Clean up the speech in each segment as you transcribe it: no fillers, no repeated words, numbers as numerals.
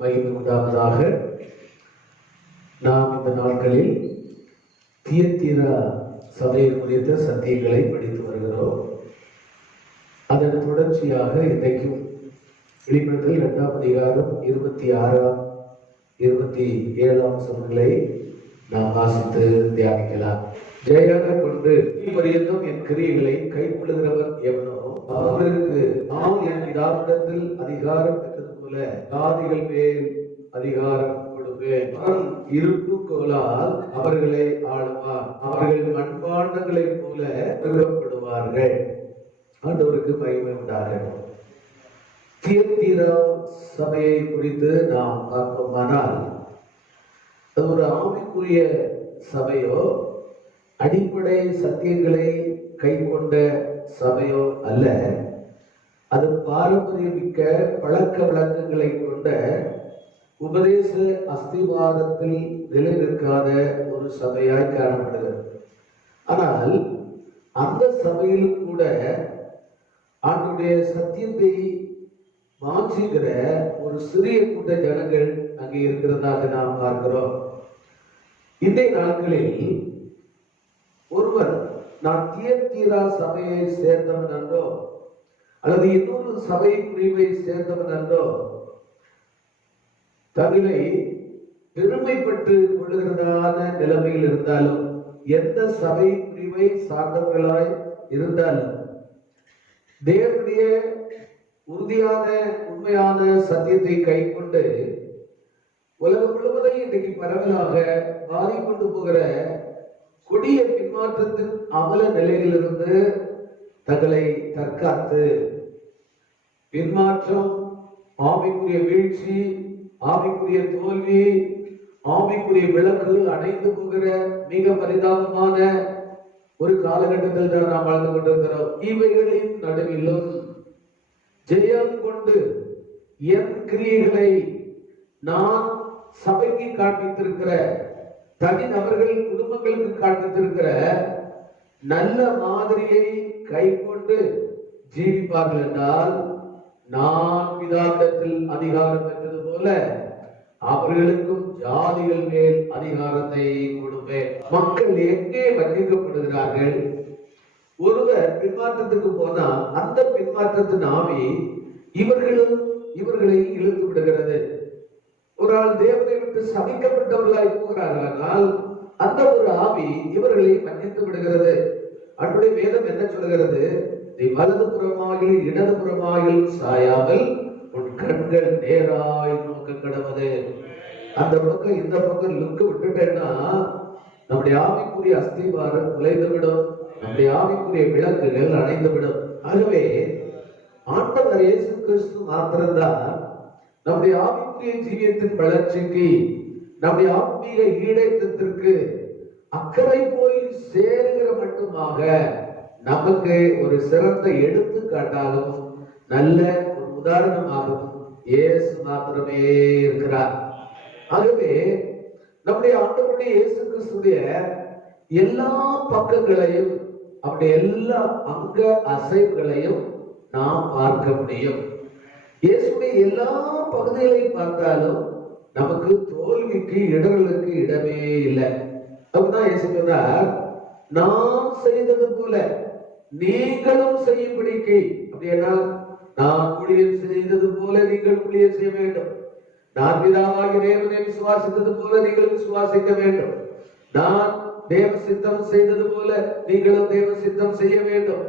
மகிமை உண்டாவதாக. நாம் இந்த நாட்களில் தியத்தீரா சபையை குறித்த சத்தியங்களை படித்து வருகிறோம். அதன் தொடர்ச்சியாக இன்றைக்கும் வெளிப்படுத்தல் 2ஆம் அதிகாரம் 26ஆம் 27ஆம் வசனங்களை நாம் வாசித்து தியானிக்கலாம். ஜெயாக கொண்டு பரியந்தம் என் கிரியைகளை கைக்கொள்ளுகிறவர் எவனோ அவருக்கு நான் என் பிதாவிடத்தில் அதிகாரம் பெற்றது போல ஜாதிகள் மேல் அதிகாரம் கொடுப்பேன். அவன் இருப்புக்கோலால் அவர்களை ஆளுவார். அவர்கள் மண்பாண்டங்களைப் போல நிறுவப்படுவார்கள். ஆண்டவருக்கு மகிமை உண்டாகட்டும். தியத்தீரா சபையை குறித்து நாம் பார்ப்போமானால் அது ஒரு ஆவிக்குரிய சபையோ அடிப்படை சத்தியங்களை கை கொண்ட சபையோ அல்ல. அது பாரம்பரியமிக்க பழக்க வழக்கங்களை கொண்ட உபதேச அஸ்திவாரத்தில் நிலை நிற்காத ஒரு சபையாய் காணப்படுகிறது. ஆனால் அந்த சபையிலும் கூட ஆண்டுடைய சத்தியத்தை வாஞ்சிக்கிற ஒரு சிறிய கூட்ட ஜனங்கள் அங்கே இருக்கிறதாக நாம் பார்க்கிறோம். இன்றைய நாட்களில் ஒருவன் நான் தியத்தீரா சபையை சேர்ந்தவன் என்றோ அல்லது இன்னொரு சபை பிரிவை சேர்ந்தவன் என்றோ தங்களை பெருமைப்பட்டு கொள்ளுகிறதான நிலைமையில் இருந்தாலும், எந்த சபை பிரிவை சார்ந்தவர்களாய் இருந்தாலும், தேவனுடைய உறுதியான உண்மையான சத்தியத்தை கை கொண்டு உலகம் முழுவதையும் இன்றைக்கு பரவலாக மாறிக்கொண்டு போகிற கொடிய பின்மாற்றத்தின் அவல நிலையிலிருந்து தங்களை தற்காத்து, பின்மாற்றம், ஆவிக்குரிய வீழ்ச்சி, ஆவிக்குரிய தோல்வி, ஆவிக்குரிய விளக்குகள் அணைந்து போகிற மிக பரிதாபமான ஒரு காலகட்டத்தில் தான் நாம் வாழ்ந்து கொண்டிருக்கிறோம். இவைகளின் நடுவிலும் ஜெயம் கொண்டு என் கிரியைகளை நான் சபைக்கு காண்பித்திருக்கிற, தனிநபர்கள் குடும்பங்களுக்கு காண்பித்திருக்கிற நல்ல மாதிரியை கை கொண்டு ஜீவிப்பார்கள் என்றால், நான் பிதாவிடத்தில் அதிகாரம் பெற்றது போல அவர்களுக்கும் ஜாதிகள் மேல் அதிகாரத்தை கொடுப்பேன். மக்கள் எங்கே வஞ்சிக்கப்படுகிறார்கள்? ஒருவர் பின்மாற்றத்துக்கு போனால் அந்த பின்மாற்றத்தின் ஆவி இவர்களை இழுத்து விடுகிறது. ஒரு ஆள் தேவனை விட்டு சபிக்கப்பட்டவர்களாய் போகிறார்கள், அந்த ஒரு ஆவி இவர்களை வஞ்சித்து விடுகிறது. அன்றைய வேதம் என்ன சொல்கிறது? நீ வலது புறமாகில் இடது புறமாகில் சாயாமல் உன் கண்கள் நேராய் நோக்க கடவுது. அந்த பக்கம் இந்த பக்கம் லுக்கு விட்டுட்டேன்னா நம்முடைய ஆவிக்குரிய அஸ்திவாரம் குலைந்துவிடும், நம்முடைய ஆவிக்குரிய விளக்குகள் அணைந்துவிடும். ஆகவே ஆண்டவர் இயேசு கிறிஸ்து மாத்திரம்தான் நம்முடைய ஆவிக்குரிய ஜீவியத்தின் வளர்ச்சிக்கு, நம்முடைய ஆத்மீக ஈடேற்றத்திற்கு அக்கறை போய் சேருகிற மட்டுமாக நமக்கு ஒரு சிறந்த எடுத்துக்காட்டாகவும் நல்ல ஒரு உதாரணமாகவும் இயேசு மாத்திரமே இருக்கிறார். ஆகவே நம்முடைய ஆண்டவருடைய இயேசு கிறிஸ்துடைய எல்லா பக்கங்களையும், அவருடைய எல்லா அங்க அசைவுகளையும் நாம் பார்க்க முடியும். இயேசுடைய எல்லா பகுதிகளையும் பார்த்தாலும் நமக்கு தோல்விக்கு இடர்களுக்கு இடமே இல்லை. அப்படிதான் இயேசு சொன்னார், நான் செய்தது போல நீங்களும் செய்யும்படிக்கு. அப்படின்னா நான் ஊழியம் செய்தது போல நீங்கள் ஊழியம் செய்ய வேண்டும். நான் பிதாவாகிய தேவனை விசுவாசித்தது போல நீங்களும் விசுவாசிக்க வேண்டும். நான் தேவ சித்தம் செய்தது போல நீங்களும் தேவ சித்தம் செய்ய வேண்டும்.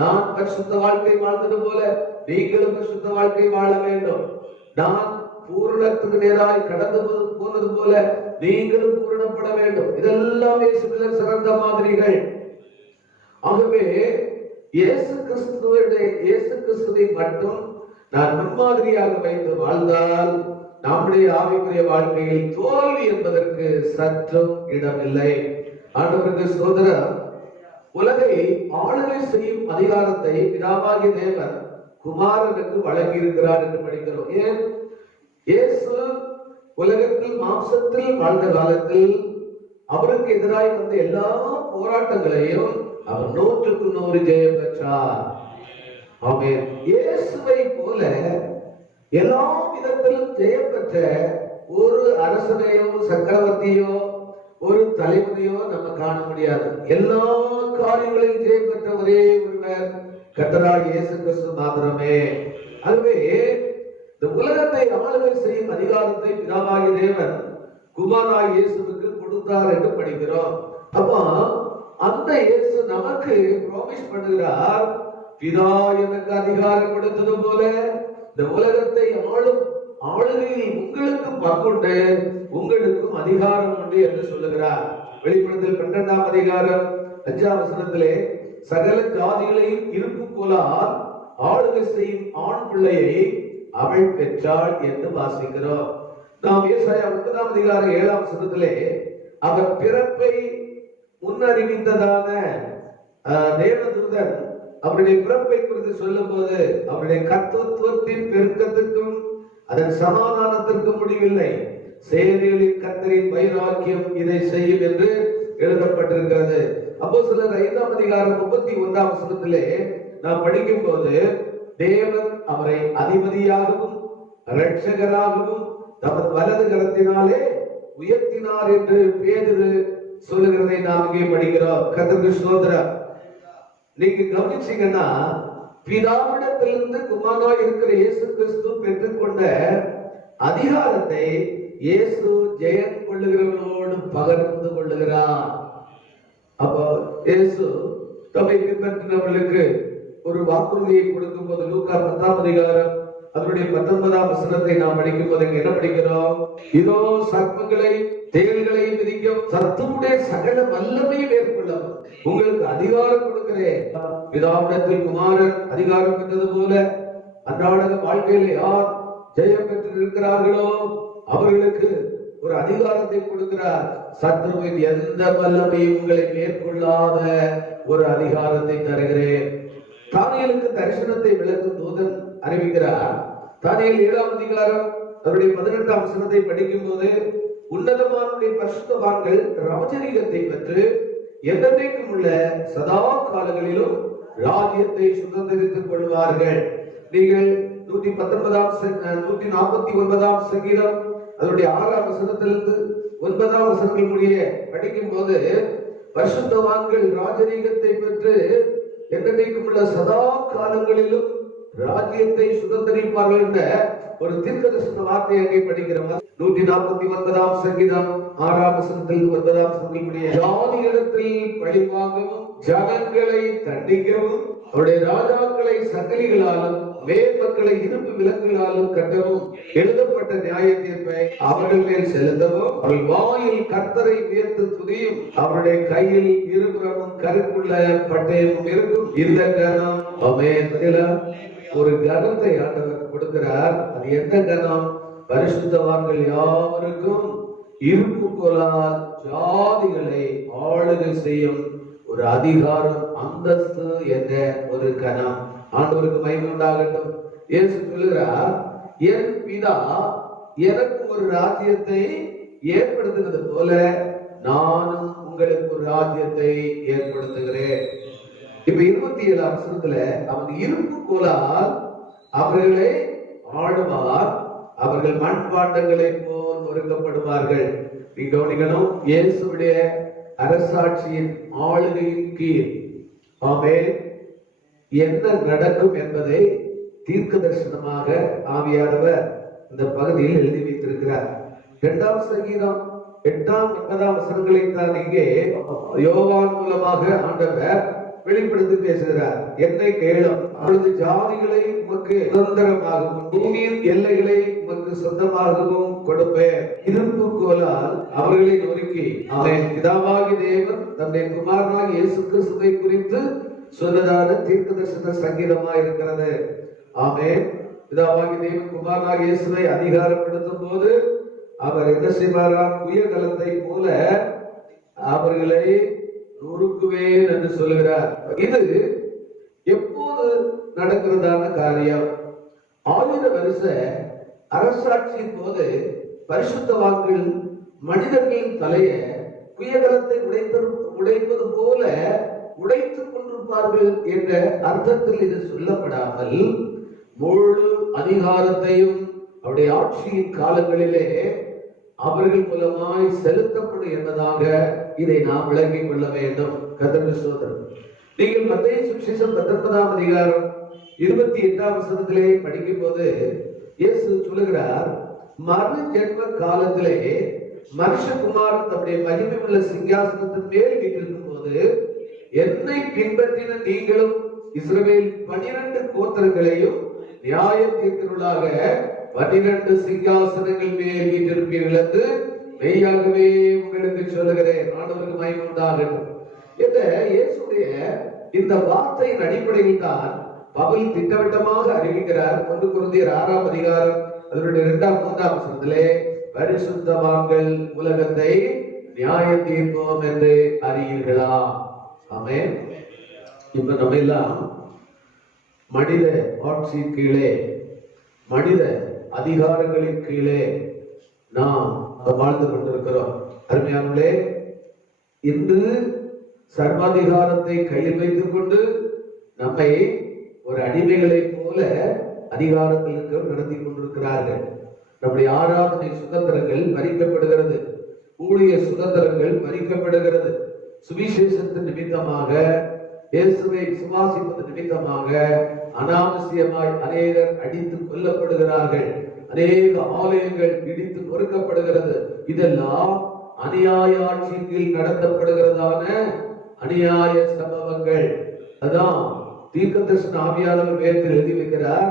நான் பரிசுத்த வாழ்க்கை வாழ்ந்தது போல நீங்களும் பரிசுத்த வாழ்க்கை வாழ வேண்டும். நான் பூரணத்துக்கு நேராய் கடந்து போனது போல நீங்களும் பூரணப்பட வேண்டும். இதெல்லாம் இயேசுவின் சிறந்த மாதிரிகள். ஆகவே இயேசு கிறிஸ்துவை மட்டும் நான் முன்மாதிரியாக வைத்து வாழ்ந்தால் நம்முடைய ஆவிக்குரிய வாழ்க்கையில் தோல்வி என்பதற்கு சற்றும் இடமில்லை. ஆண்டவருக்கு ஸ்தோத்திரம். உலகை ஆளுகை செய்யும் அதிகாரத்தை பிதாவாகிய தேவன் குமாரனுக்கு வழங்கி இருக்கிறார் என்று படிக்கிறோம். ஏன்? இயேசு உலகத்தில் மாம்சத்தில் வாழ்ந்த காலத்தில் அவருக்கு எதிராக வந்த எல்லா போராட்டங்களையும் அவர் 100க்கு 100 ஜெயம் பெற்றார். ஆமென். இயேசுவை போல எல்லா விதத்திலும் ஜெயம் பெற்ற ஒரு அரசனையோ சக்கரவர்த்தியோ ஒரு தலைவனையோ நம்ம காண முடியாது. எல்லா காரியங்களையும் ஜெயம் பெற்ற ஒரே ஒருவர் கர்த்தராகிய இயேசு கிறிஸ்து மாத்திரமே. ஆகவே இந்த உலகத்தை ஆளுகை செய்யும் அதிகாரத்தை பிதாவாகிய தேவன் குமாரனாகிய இயேசுவுக்கு கொடுத்தார் என்று படிக்கிறோம். அப்போ அந்த இயேசு நமக்கு ப்ராமிஸ் பண்ணுகிறார், பிதா எனக்கு அதிகாரம் கொடுத்தது போல இந்த உலகத்தை ஆளும் ஆளுகையில் உங்களுக்கு பங்குண்டு, உங்களுக்கும் அதிகாரம் உண்டு என்று சொல்லுகிறார். வெளிப்படுத்தல் 12ஆம் அதிகாரம் 5ஆம் வசனத்திலே சகல ஜாதிகளையும் இருப்பு போலால் ஆளுகை செய்யும் ஆண் பிள்ளையை அவள் பெற்றாள் என்று வாசிக்கிறோம். நாம் ஏசாயா 9ஆம் அதிகாரம் 7ஆம் வசனத்திலே அவர் பிறப்பை முன்னறிவித்ததான தேவதூதன் அவருடைய பிறப்பை குறித்து சொல்லும் போது அவருடைய கர்த்தத்துவத்தின் பெருக்கத்துக்கும் அதன் சமாதானத்திற்கும் முடிவில்லை, சேனைகளின் கர்த்தரின் வைராக்கியம் இதை செய்யும் என்று எழுதப்பட்டிருக்கிறது. அப்போஸ்தலர் 5ஆம் அதிகாரம் 31ஆம் வசனத்திலே நாம் படிக்கும் போது தேவன் அவரை அதிபதியாகவும் இரட்சகராகவும் தமது வலது கரத்தினாலே உயர்த்தினார் என்று பேதுரு சொல்லுகிறதை நாம் இங்கே படிக்கிறோம். கர்த்தருக்கு ஸ்தோத்திரம். நீங்க கவனிச்சீங்கன்னா பிதாவிடத்திலிருந்து குமாரனாய் இருக்கிற இயேசு கிறிஸ்து பெற்றுக்கொண்ட அதிகாரத்தை இயேசு ஜெயம் கொள்ளுகிறவர்களோடு பகிர்ந்து கொள்ளுகிறார். அப்போ இயேசு தம்மை பின்பற்றினவர்களுக்கு ஒரு வாக்குறுதியை கொடுக்கும் போது லூக்கா 10ஆம் அதிகாரம் அதனுடைய 19ஆம் வசனத்தை நாம் படிக்கும் போது என்ன படிக்கிறோம்? இதோ சர்ப்பங்களை தேள்களை மிதிக்கும் சத்துடைய சகல வல்லமையை மேற்கொள்ளும் உங்களுக்கு அதிகாரம் கொடுக்கிறேன். பிதாவிடத்தில் குமாரன் அதிகாரம் பெற்றது போல அன்றாட வாழ்க்கையில் யார் ஜெயம் பெற்று இருக்கிறார்களோ அவர்களுக்கு ஒரு அதிகாரத்தை கொடுக்கிறார். சத்துருவின் எந்த வல்லமையும் உங்களை மேற்கொள்ளாத ஒரு அதிகாரத்தை தருகிறேன். தானியேலுக்கு தரிசனத்தை விளக்கும் தூதன் அறிவிக்கிறார். தானியேல் 7ஆம் அதிகாரம் அவருடைய 18ஆம் வசனத்தை படிக்கும் போது உன்னதமானுடைய பரிசுத்தவான்கள் ராஜரீகத்தை பெற்று என்றைக்கும் உள்ள சதா காலங்களிலும் ராஜ்யத்தை சுதந்திரித்துக் கொள்வார்கள். நீங்கள் 149ஆம் சங்கீதம் அதனுடைய 6ஆம் வசனத்திலிருந்து 9ஆம் வசனங்கள் முடிய படிக்கும் போது பரிசுத்தவான்கள் ராஜரீகத்தை பெற்று என்றைக்கும் உள்ள சதா காலங்களிலும் ராஜ்யத்தை சுதந்திரிப்பார்கள் என்ற ஒரு தீர்க்கதரிசன வார்த்தையை அங்கே படிக்கிறோம். 149ஆம் சங்கீதம் 6ஆம் வசனத்தில் 9ஆம் வசனத்தில் முடிய ஜாதிகளிடத்தில் பழிவாங்கவும் ஜனங்களை தண்டிக்கவும் அவருடைய ராஜாக்களை சங்கிலிகளாலும் மேன்மக்களை இருப்பு விலங்குகளாலும் கட்டவும் எழுதப்பட்ட நியாய தீர்ப்பை அவர்கள் மேல் செலுத்தவும் அவர்கள் வாயில் கர்த்தரை உயர்த்து துதியும் அவருடைய கையில் இருபுறமும் கருப்புள்ள பட்டயமும் இருக்கும். இந்த கனம் ஒரு கனத்தை ஆண்டவர் கொடுக்கிறார். அது எந்த கனம்? பரிசுத்தவான்கள் யாவருக்கும் இருப்பு கோலால் ஜாதிகளை ஆளுகை செய்யும் ஒரு அதிகாரம், அந்தஸ்து என்ற ஒரு கனம். ஆண்டவருக்கு மகிமை உண்டாகட்டும். இயேசு சொல்கிறார், என் பிதா எனக்கு ஒரு ராஜ்யத்தை ஏற்படுத்துகிறது போல நானும் உங்களுக்கு ஒரு ராஜ்யத்தை ஏற்படுத்துகிறேன். இப்ப 27ஆம் வசனத்துல அவன் இருப்பு கோலால் அவர்களை ஆளுவார், அவர்கள் மண்பாண்டங்களை போல் நொறுக்கப்படுவார்கள். நீ கவனிக்கணும், இயேசுடைய அரசாட்சியின் ஆளுகையின் கீழ் ஆமென் என்ன நடக்கும் என்பதை தீர்க்க தரிசனமாக ஆவியானவர் இந்த பகுதியில் எழுதி வைத்திருக்கிறார். 2ஆம் சங்கீதம் 8ஆம் 9ஆம் வசனங்களை தான் இங்கே யோவான் மூலமாக ஆண்டவர் வெளிப்படுத்தி பேசுகிறார். என்னை கேளும், அப்பொழுது ஜாதிகளை உமக்கு சுதந்திரமாகவும் பூமியின் எல்லைகளை உமக்கு சொந்தமாகவும் கொடுப்பேன். இருப்பு கோலால் அவர்களை நொறுக்கி அவன் பிதாவாகிய தேவன் தன்னுடைய குமாரனாகிய இயேசு கிறிஸ்துவை குறித்து சொன்னதான தீர்க்க தரிசன சங்கீதமாக இருக்கிறது. ஆமென். பிதாவாகிய தேவன் குமாரனாகிய இயேசுவை அதிகாரப்படுத்தும் போது அவர் என்ன செய்வாராம்? புயகலத்தை போல அவர்களை நொறுக்குவேன் என்று சொல்லுகிறார். இது எப்போது நடக்கிறதான காரியம்? 1000 வருஷ அரசாட்சியின் போது பரிசுத்தவான்கள் மனிதர்களின் தலையை புயகலத்தை உடைப்பது போல உடைத்துக் கொண்டிருப்பார்கள் என்ற அர்த்தத்தில் இது சொல்லப்படாமல் முழு அதிகாரத்தையும் அவருடைய ஆட்சியின் காலங்களிலே அவர்கள் மூலமாய் செலுத்தப்படும் என்பதாக இதை நாம் விளங்கிக் கொள்ள வேண்டும். கர்த்தருடைய ஸ்தோத்திரம். நீங்கள் மத்தேயு சுவிசேஷம் 19ஆம் அதிகாரம் 28ஆம் வசனத்திலே படிக்கும் போது இயேசு சொல்லுகிறார், மறு ஜென்ம காலத்திலே மனுஷகுமாரன் தம்முடைய மகிமை உள்ள சிங்காசனத்தின் மேல் வீற்றிருக்கும் போது என்னை பின்பற்றின நீங்களும் இஸ்ரவேல் 12 கோத்திரங்களையும் நியாய தீர்க்கிறவர்களாக 12 சிங்காசனங்கள் மேல் வீற்றிருப்பீர்கள் என்று மெய்யாகவே உங்களுக்கு சொல்லுகிறேன். ஆண்டவருக்கு மகிமை உண்டாகட்டும். இந்த இயேசுடைய இந்த வார்த்தையின் அடிப்படையில் தான் பவுல் திட்டவட்டமாக அறிவிக்கிறார். 1 கொரிந்தியர் 6ஆம் அதிகாரம் அதனுடைய 2ஆம் 3ஆம் வசனத்திலே பரிசுத்தவான்கள் உலகத்தை நியாயம் தீர்ப்போம் என்று அறியீர்களா? ஆமென். இப்ப நம்ம எல்லாம் மனித ஆட்சியின் கீழே, மனித அதிகாரங்களின் கீழே நாம் வாழ்ந்து கொண்டிருக்கிறோம். அருமையானவர்களே, இன்று சர்வாதிகாரத்தை கையில் வைத்துக் கொண்டு நம்மை ஒரு அடிமைகளைப் போல அதிகாரத்தில் நடத்தி கொண்டிருக்கிறார்கள். நம்முடைய ஆராதனை சுதந்திரங்கள் பறிக்கப்படுகிறது, ஊழிய சுதந்திரங்கள் பறிக்கப்படுகிறது. சுவிசேஷத்தின் நிமித்தமாக, இயேசுவை விசுவாசிப்பது நிமித்தமாக அனாவசியமாய் அநேகர் அடித்து கொல்லப்படுகிறார்கள். அநேக ஆலயங்கள் இடித்து பொறுக்கப்படுகிறது. இதெல்லாம் அநியாய ஆட்சியின் கீழ் நடத்தப்படுகிறதான அநியாய சம்பவங்கள். அதான் தீர்க்கதரிசன ஆவியானவர் வேதத்தில் எழுதி வைக்கிறார்,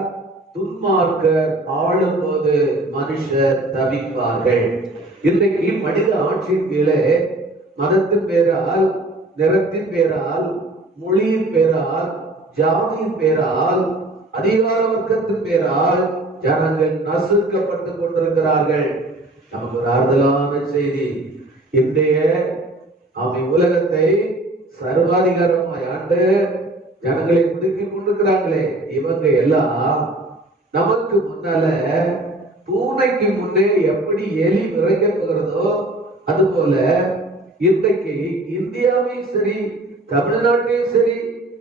துன்மார்க்கர் ஆளும் போது மனுஷர் தவிப்பார்கள். இன்றைக்கு மனித ஆட்சியின் கீழே மதத்தின் பேரால், நிறத்தின் பேரால், மொழியின் பேரால், ஜாதியின் பேரால், அதிகார வர்க்கத்தின் பேரால் ஜனங்கள் நசுக்கப்பட்டு கொண்டிருக்கிறார்கள். நமக்கு ஒரு ஆறுதலான செய்தி, இன்றைய உலகத்தை சர்வாதிகாரமாய் ஆண்டு ஜனங்களை முடுக்கி கொண்டிருக்கிறாங்களே, இவங்க எல்லாம் நமக்கு முன்னால பூனைக்கு முன்னே எப்படி எலி விரைக்கப்படுகிறதோ அது போல இன்றைக்கு இந்தியாவையும் சரி, தமிழ்நாட்டையும் சரி,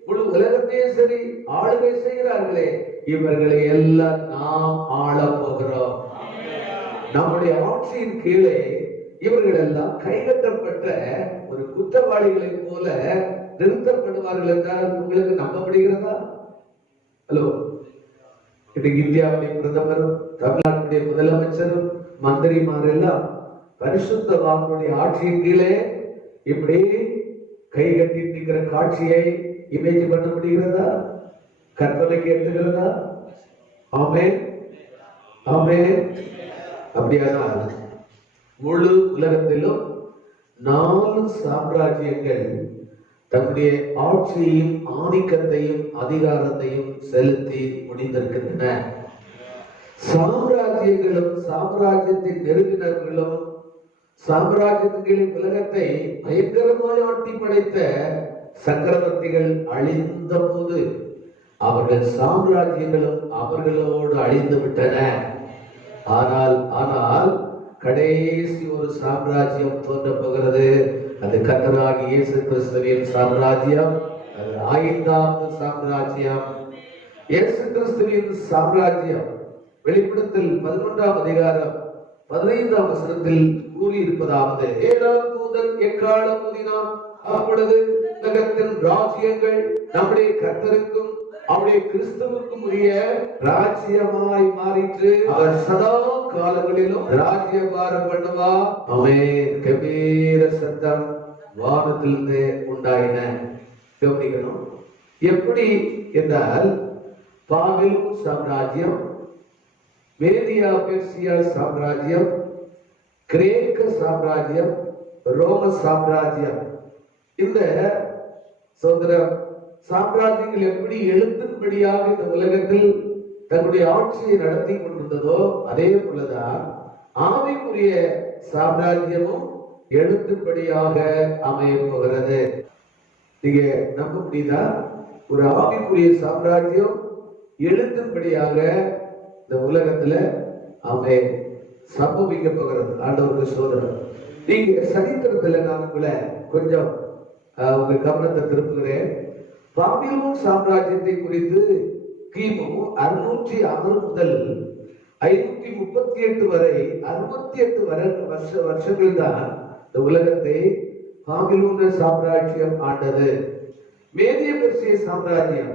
முழு உலகத்தையும் சரி ஆளுகை செய்கிறார்களே, இவர்களை எல்லாம் நாம் ஆள போகிறோம். நம்முடைய ஆட்சியின் கீழே இவர்கள் எல்லாம் கைகட்டப்பட்ட ஒரு குற்றவாளிகளை போல நிறுத்தப்படுவார்கள் என்றால் உங்களுக்கு நம்பப்படுகிறதா? ஹலோ, இன்னைக்கு இந்தியாவுடைய பிரதமரும் தமிழ்நாட்டுடைய முதலமைச்சரும் மந்திரிமார் எல்லாம் பரிசுத்தவான்களுடைய ஆட்சியின் கீழே இப்படி கை கட்டி நிற்கிற காட்சியை இமேஜ் பண்ண முடிகிறதா? கற்பனைக்கு ஏற்றுகிறதா? ஆமென், ஆமென். அப்படியானால் முழு உலகத்திலும் 4 சாம்ராஜ்யங்கள் தன்னுடைய ஆட்சியையும் ஆதிக்கத்தையும் அதிகாரத்தையும் செலுத்தி முடிந்திருக்கின்றன. சாம்ராஜ்யங்களும் சாம்ராஜ்யத்தின் நெருங்கினர்களும் சாம்ராஜ்யத்தின் உலகத்தை பயங்கரமாய் ஆட்டி படைத்த சக்கரவர்த்திகள் அழிந்த போது அவர்கள் சாம்ராஜ்யங்களும் அவர்களோடு அழிந்து விட்டன. ஆனால் கடைசி ஒரு சாம்ராஜ்யம் தோன்ற போகிறது. அது கர்த்தராகிய இயேசு கிறிஸ்துவின் சாம்ராஜ்யம். அது 5வது சாம்ராஜ்யம். இயேசு கிறிஸ்துவின் சாம்ராஜ்யம் வெளிப்படுத்தல் 11ஆம் அதிகாரம் 15ஆம் வசனத்தில் கூறியிருப்பதாவது, 7ஆம் தூதன் எக்காளம் ஊதினான், அப்பொழுது உலகத்தின் ராஜ்யங்கள் நம்முடைய கர்த்தருக்கும் அவருடைய கிறிஸ்துவுக்கும் உரிய ராஜ்யமாய் மாறிற்று. அவர் சதா காலங்களிலும் ராஜ்யபாரம் பண்ணுவா. ஆமென். கம்பீர சத்தம் வானத்திலிருந்து உண்டாயின. கவனிக்கணும். எப்படி என்றால், பாபிலோன் சாம்ராஜ்யம், மேதியா பெர்சியா சாம்ராஜ்யம், கிரேக்க சாம்ராஜ்யம், ரோம சாம்ராஜ்யம், இந்த சோதர சாம்ராஜ்யங்கள் எப்படி எழுத்தின்படியாக இந்த உலகத்தில் தன்னுடைய ஆட்சியை நடத்தி கொண்டிருந்ததோ அதே போலதான் ஆவிக்குரிய சாம்ராஜ்யமும் எழுத்தின்படியாக அமைய போகிறது. நீங்க நம்ப முடியுதா? ஒரு ஆவிக்குரிய சாம்ராஜ்யம் எழுத்தின்படியாக இந்த உலகத்துல அவை சம்பவிக்க போகிறது. ஆண்டவருக்கு சோதனை. நீங்க சரித்திரத்துல நான் உங்களை கொஞ்சம் உங்க கவனத்தை திருப்புகிறேன். பாபிலோன் சாம்ராஜ்யத்தை குறித்து கிமு 606 முதல் 538 வரை 68 வருஷங்கள் தான் இந்த உலகத்தை பாபிலோனிய சாம்ராஜ்யம் ஆண்டது. மேதிய பெர்சிய சாம்ராஜ்யம்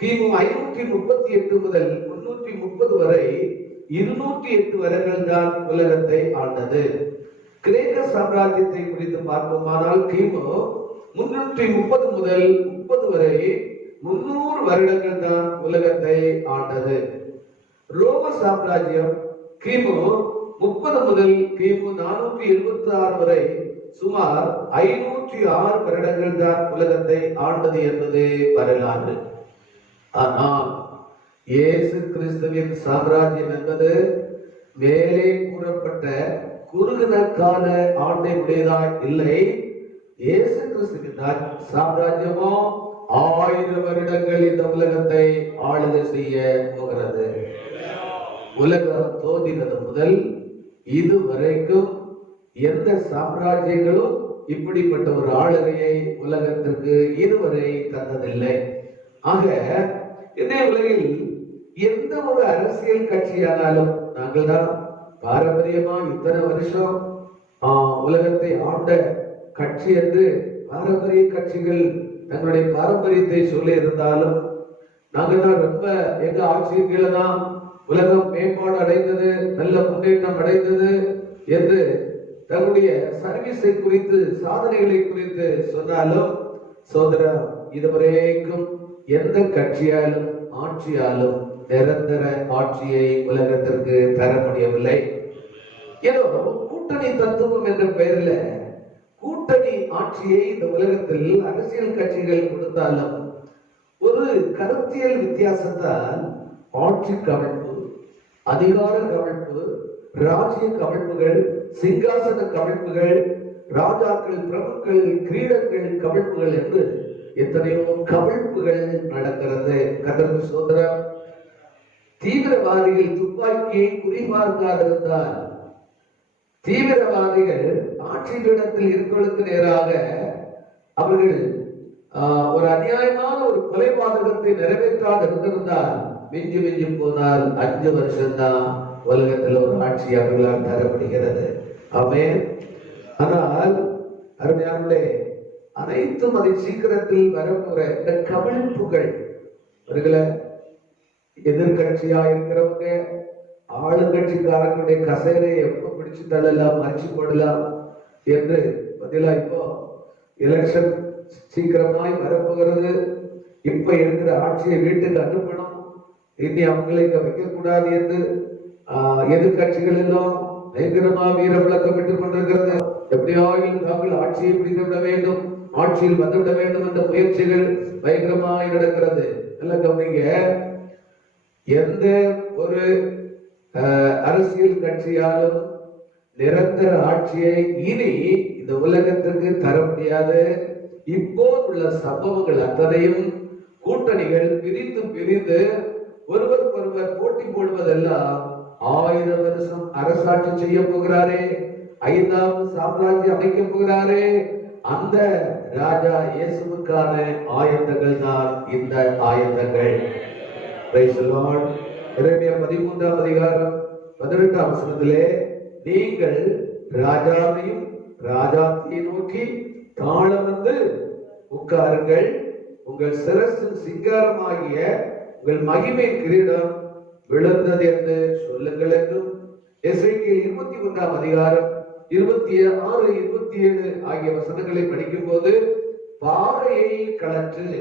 கிமு 538 முதல் 330 வரை 208 வருடங்கள் தான் உலகத்தை ஆண்டது. கிரேக்க சாம்ராஜ்யத்தை குறித்து பார்ப்போமானால் கிமு 330 முதல் 30 வரை 300 வருடங்கள் தான் உலகத்தை ஆண்டது. ரோம சாம்ராஜ்யம் கிமு 30 முதல் கிமு 476 வரை சுமார் 506 வருடங்கள் தான் உலகத்தை ஆண்டது என்பது வரலாறு. ஆனால் இயேசு கிறிஸ்துவின் சாம்ராஜ்யம் என்பது மேலே கூறப்பட்ட குறுகின கால ஆண்டை உடையதாய் இல்லை. இயேசு கிறிஸ்துவின் சாம்ராஜ்யமோ 1000 வருடங்கள் இந்த உலகத்தை ஆளுகை செய்ய போகிறது. உலகம் தோன்றினது முதல் இதுவரைக்கும் எந்த சாம்ராஜ்யங்களும் இப்படிப்பட்ட ஒரு ஆளுகையை உலகத்திற்கு இதுவரை தந்ததில்லை. ஆக இந்த உலகில் எந்த ஒரு அரசியல் கட்சியானாலும், நாங்கள் தான் பாரம்பரியமா இத்தனை வருஷம் உலகத்தை ஆண்ட கட்சி என்று பாரம்பரிய கட்சிகள் தங்களுடைய பாரம்பரியத்தை சொல்லி இருந்தாலும், நாங்கள் தான் ரொம்ப எங்க ஆட்சியின் கீழே தான் உலகம் மேம்பாடு அடைந்தது, நல்ல முன்னேற்றம் அடைந்தது என்று தன்னுடைய சர்வீஸை குறித்து சாதனைகளை குறித்து சொன்னாலும், சோதரா, இதுவரைக்கும் எந்த கட்சியாலும் ஆட்சியாலும் நிரந்தர ஆட்சியை உலகத்திற்கு தர முடியவில்லை. ஏதோ கூட்டணி தத்துவம் என்ற பெயரில் கூட்டணி ஆட்சியை இந்த உலகத்தில் அரசியல் கட்சிகள் கொடுத்தாலும் ஒரு கருத்தியல் வித்தியாசத்தால் ஆட்சி கவிழ்ப்பு, அதிகார கவிழ்ப்பு, ராஜ்ய கவிழ்ப்புகள், சிங்காசன கவிழ்ப்புகள், ராஜாக்கள், பிரபுக்கள், கிரீடங்கள் கவிழ்ப்புகள் என்று எத்தனையோ கவிழ்ப்புகள் நடக்கிறது. கர்த்தருக்கு ஸ்தோத்திரம். தீவிரவாதிகள் துப்பாக்கியை குறிபார்க்காதிருந்தால், தீவிரவாதிகள் ஆட்சி பீடத்தில் இருக்கிறவர்களுக்கு நேராக அவர்கள் ஒரு அநியாயமான ஒரு கொலைபாதகத்தை நிறைவேற்றாது இருந்திருந்தால், மிஞ்சி மிஞ்சி போனால் 5 வருஷம்தான் உலகத்தில் ஒரு ஆட்சி அவர்களால் தரப்படுகிறது. ஆமென். ஆனால் அருமையானவர்களே, அனைத்தும் அதை சீக்கிரத்தில் வரப்போற இந்த கவிழ்ப்புகள், அவர்களை எதிர்கட்சியா இருக்கிறவங்க ஆளுங்கட்சிக்காரங்களுடைய கசையை எப்ப பிடிச்சு தள்ளலாம், மறைச்சு போடலாம் என்று பதிலா இப்போ எலெக்ஷன் சீக்கிரமாய் வரப்போகிறது, இப்ப இருக்கிற ஆட்சியை வீட்டுக்கு அனுப்பணும், இனி அவங்களை இங்க வைக்க கூடாது என்று எதிர்கட்சிகள் எல்லாம் பயங்கரமா வீர விளக்கம் விட்டுக் கொண்டிருக்கிறது. எப்படியாவது தாங்கள் ஆட்சியை பிடித்து விட வேண்டும், ஆட்சியில் வந்துவிட வேண்டும் என்ற முயற்சிகள் பயங்கரமாய் நடக்கிறது. நல்ல கவனிங்க, எந்த ஒரு அரசியல் கட்சியாலும் நிரந்தர ஆட்சியை இனி இந்த உலகத்திற்கு தர முடியாது. இப்போ உள்ள சம்பவங்கள் அத்தனையும் கூட்டணிகள் பிரிந்து ஒருவருக்கொருவர் போட்டி போடுவதெல்லாம் 1000 வருஷம் அரசாட்சி செய்ய போகிறாரே, 5வது சாம்ராஜ்யம் அமைக்க போகிறாரே, அந்த ராஜா இயேசுவுக்கான ஆயத்தங்கள் தான் இந்த ஆயத்தங்கள். எரேமியா 13ஆம் அதிகாரம் 18ஆம் வசனத்திலே, நீங்கள் ராஜாவையும் ராஜாத்தியை நோக்கி தாழம் வந்து உட்காருங்கள், உங்கள் சிரசின் சிங்காரமாகிய உங்கள் மகிமை கிரீடம் விழுந்தது என்று சொல்லுங்கள் என்றும், எசேக்கியேல் 21ஆம் அதிகாரம் 26, 27 ஆகிய வசனங்களை படிக்கும் போது, பாகையை கழற்று,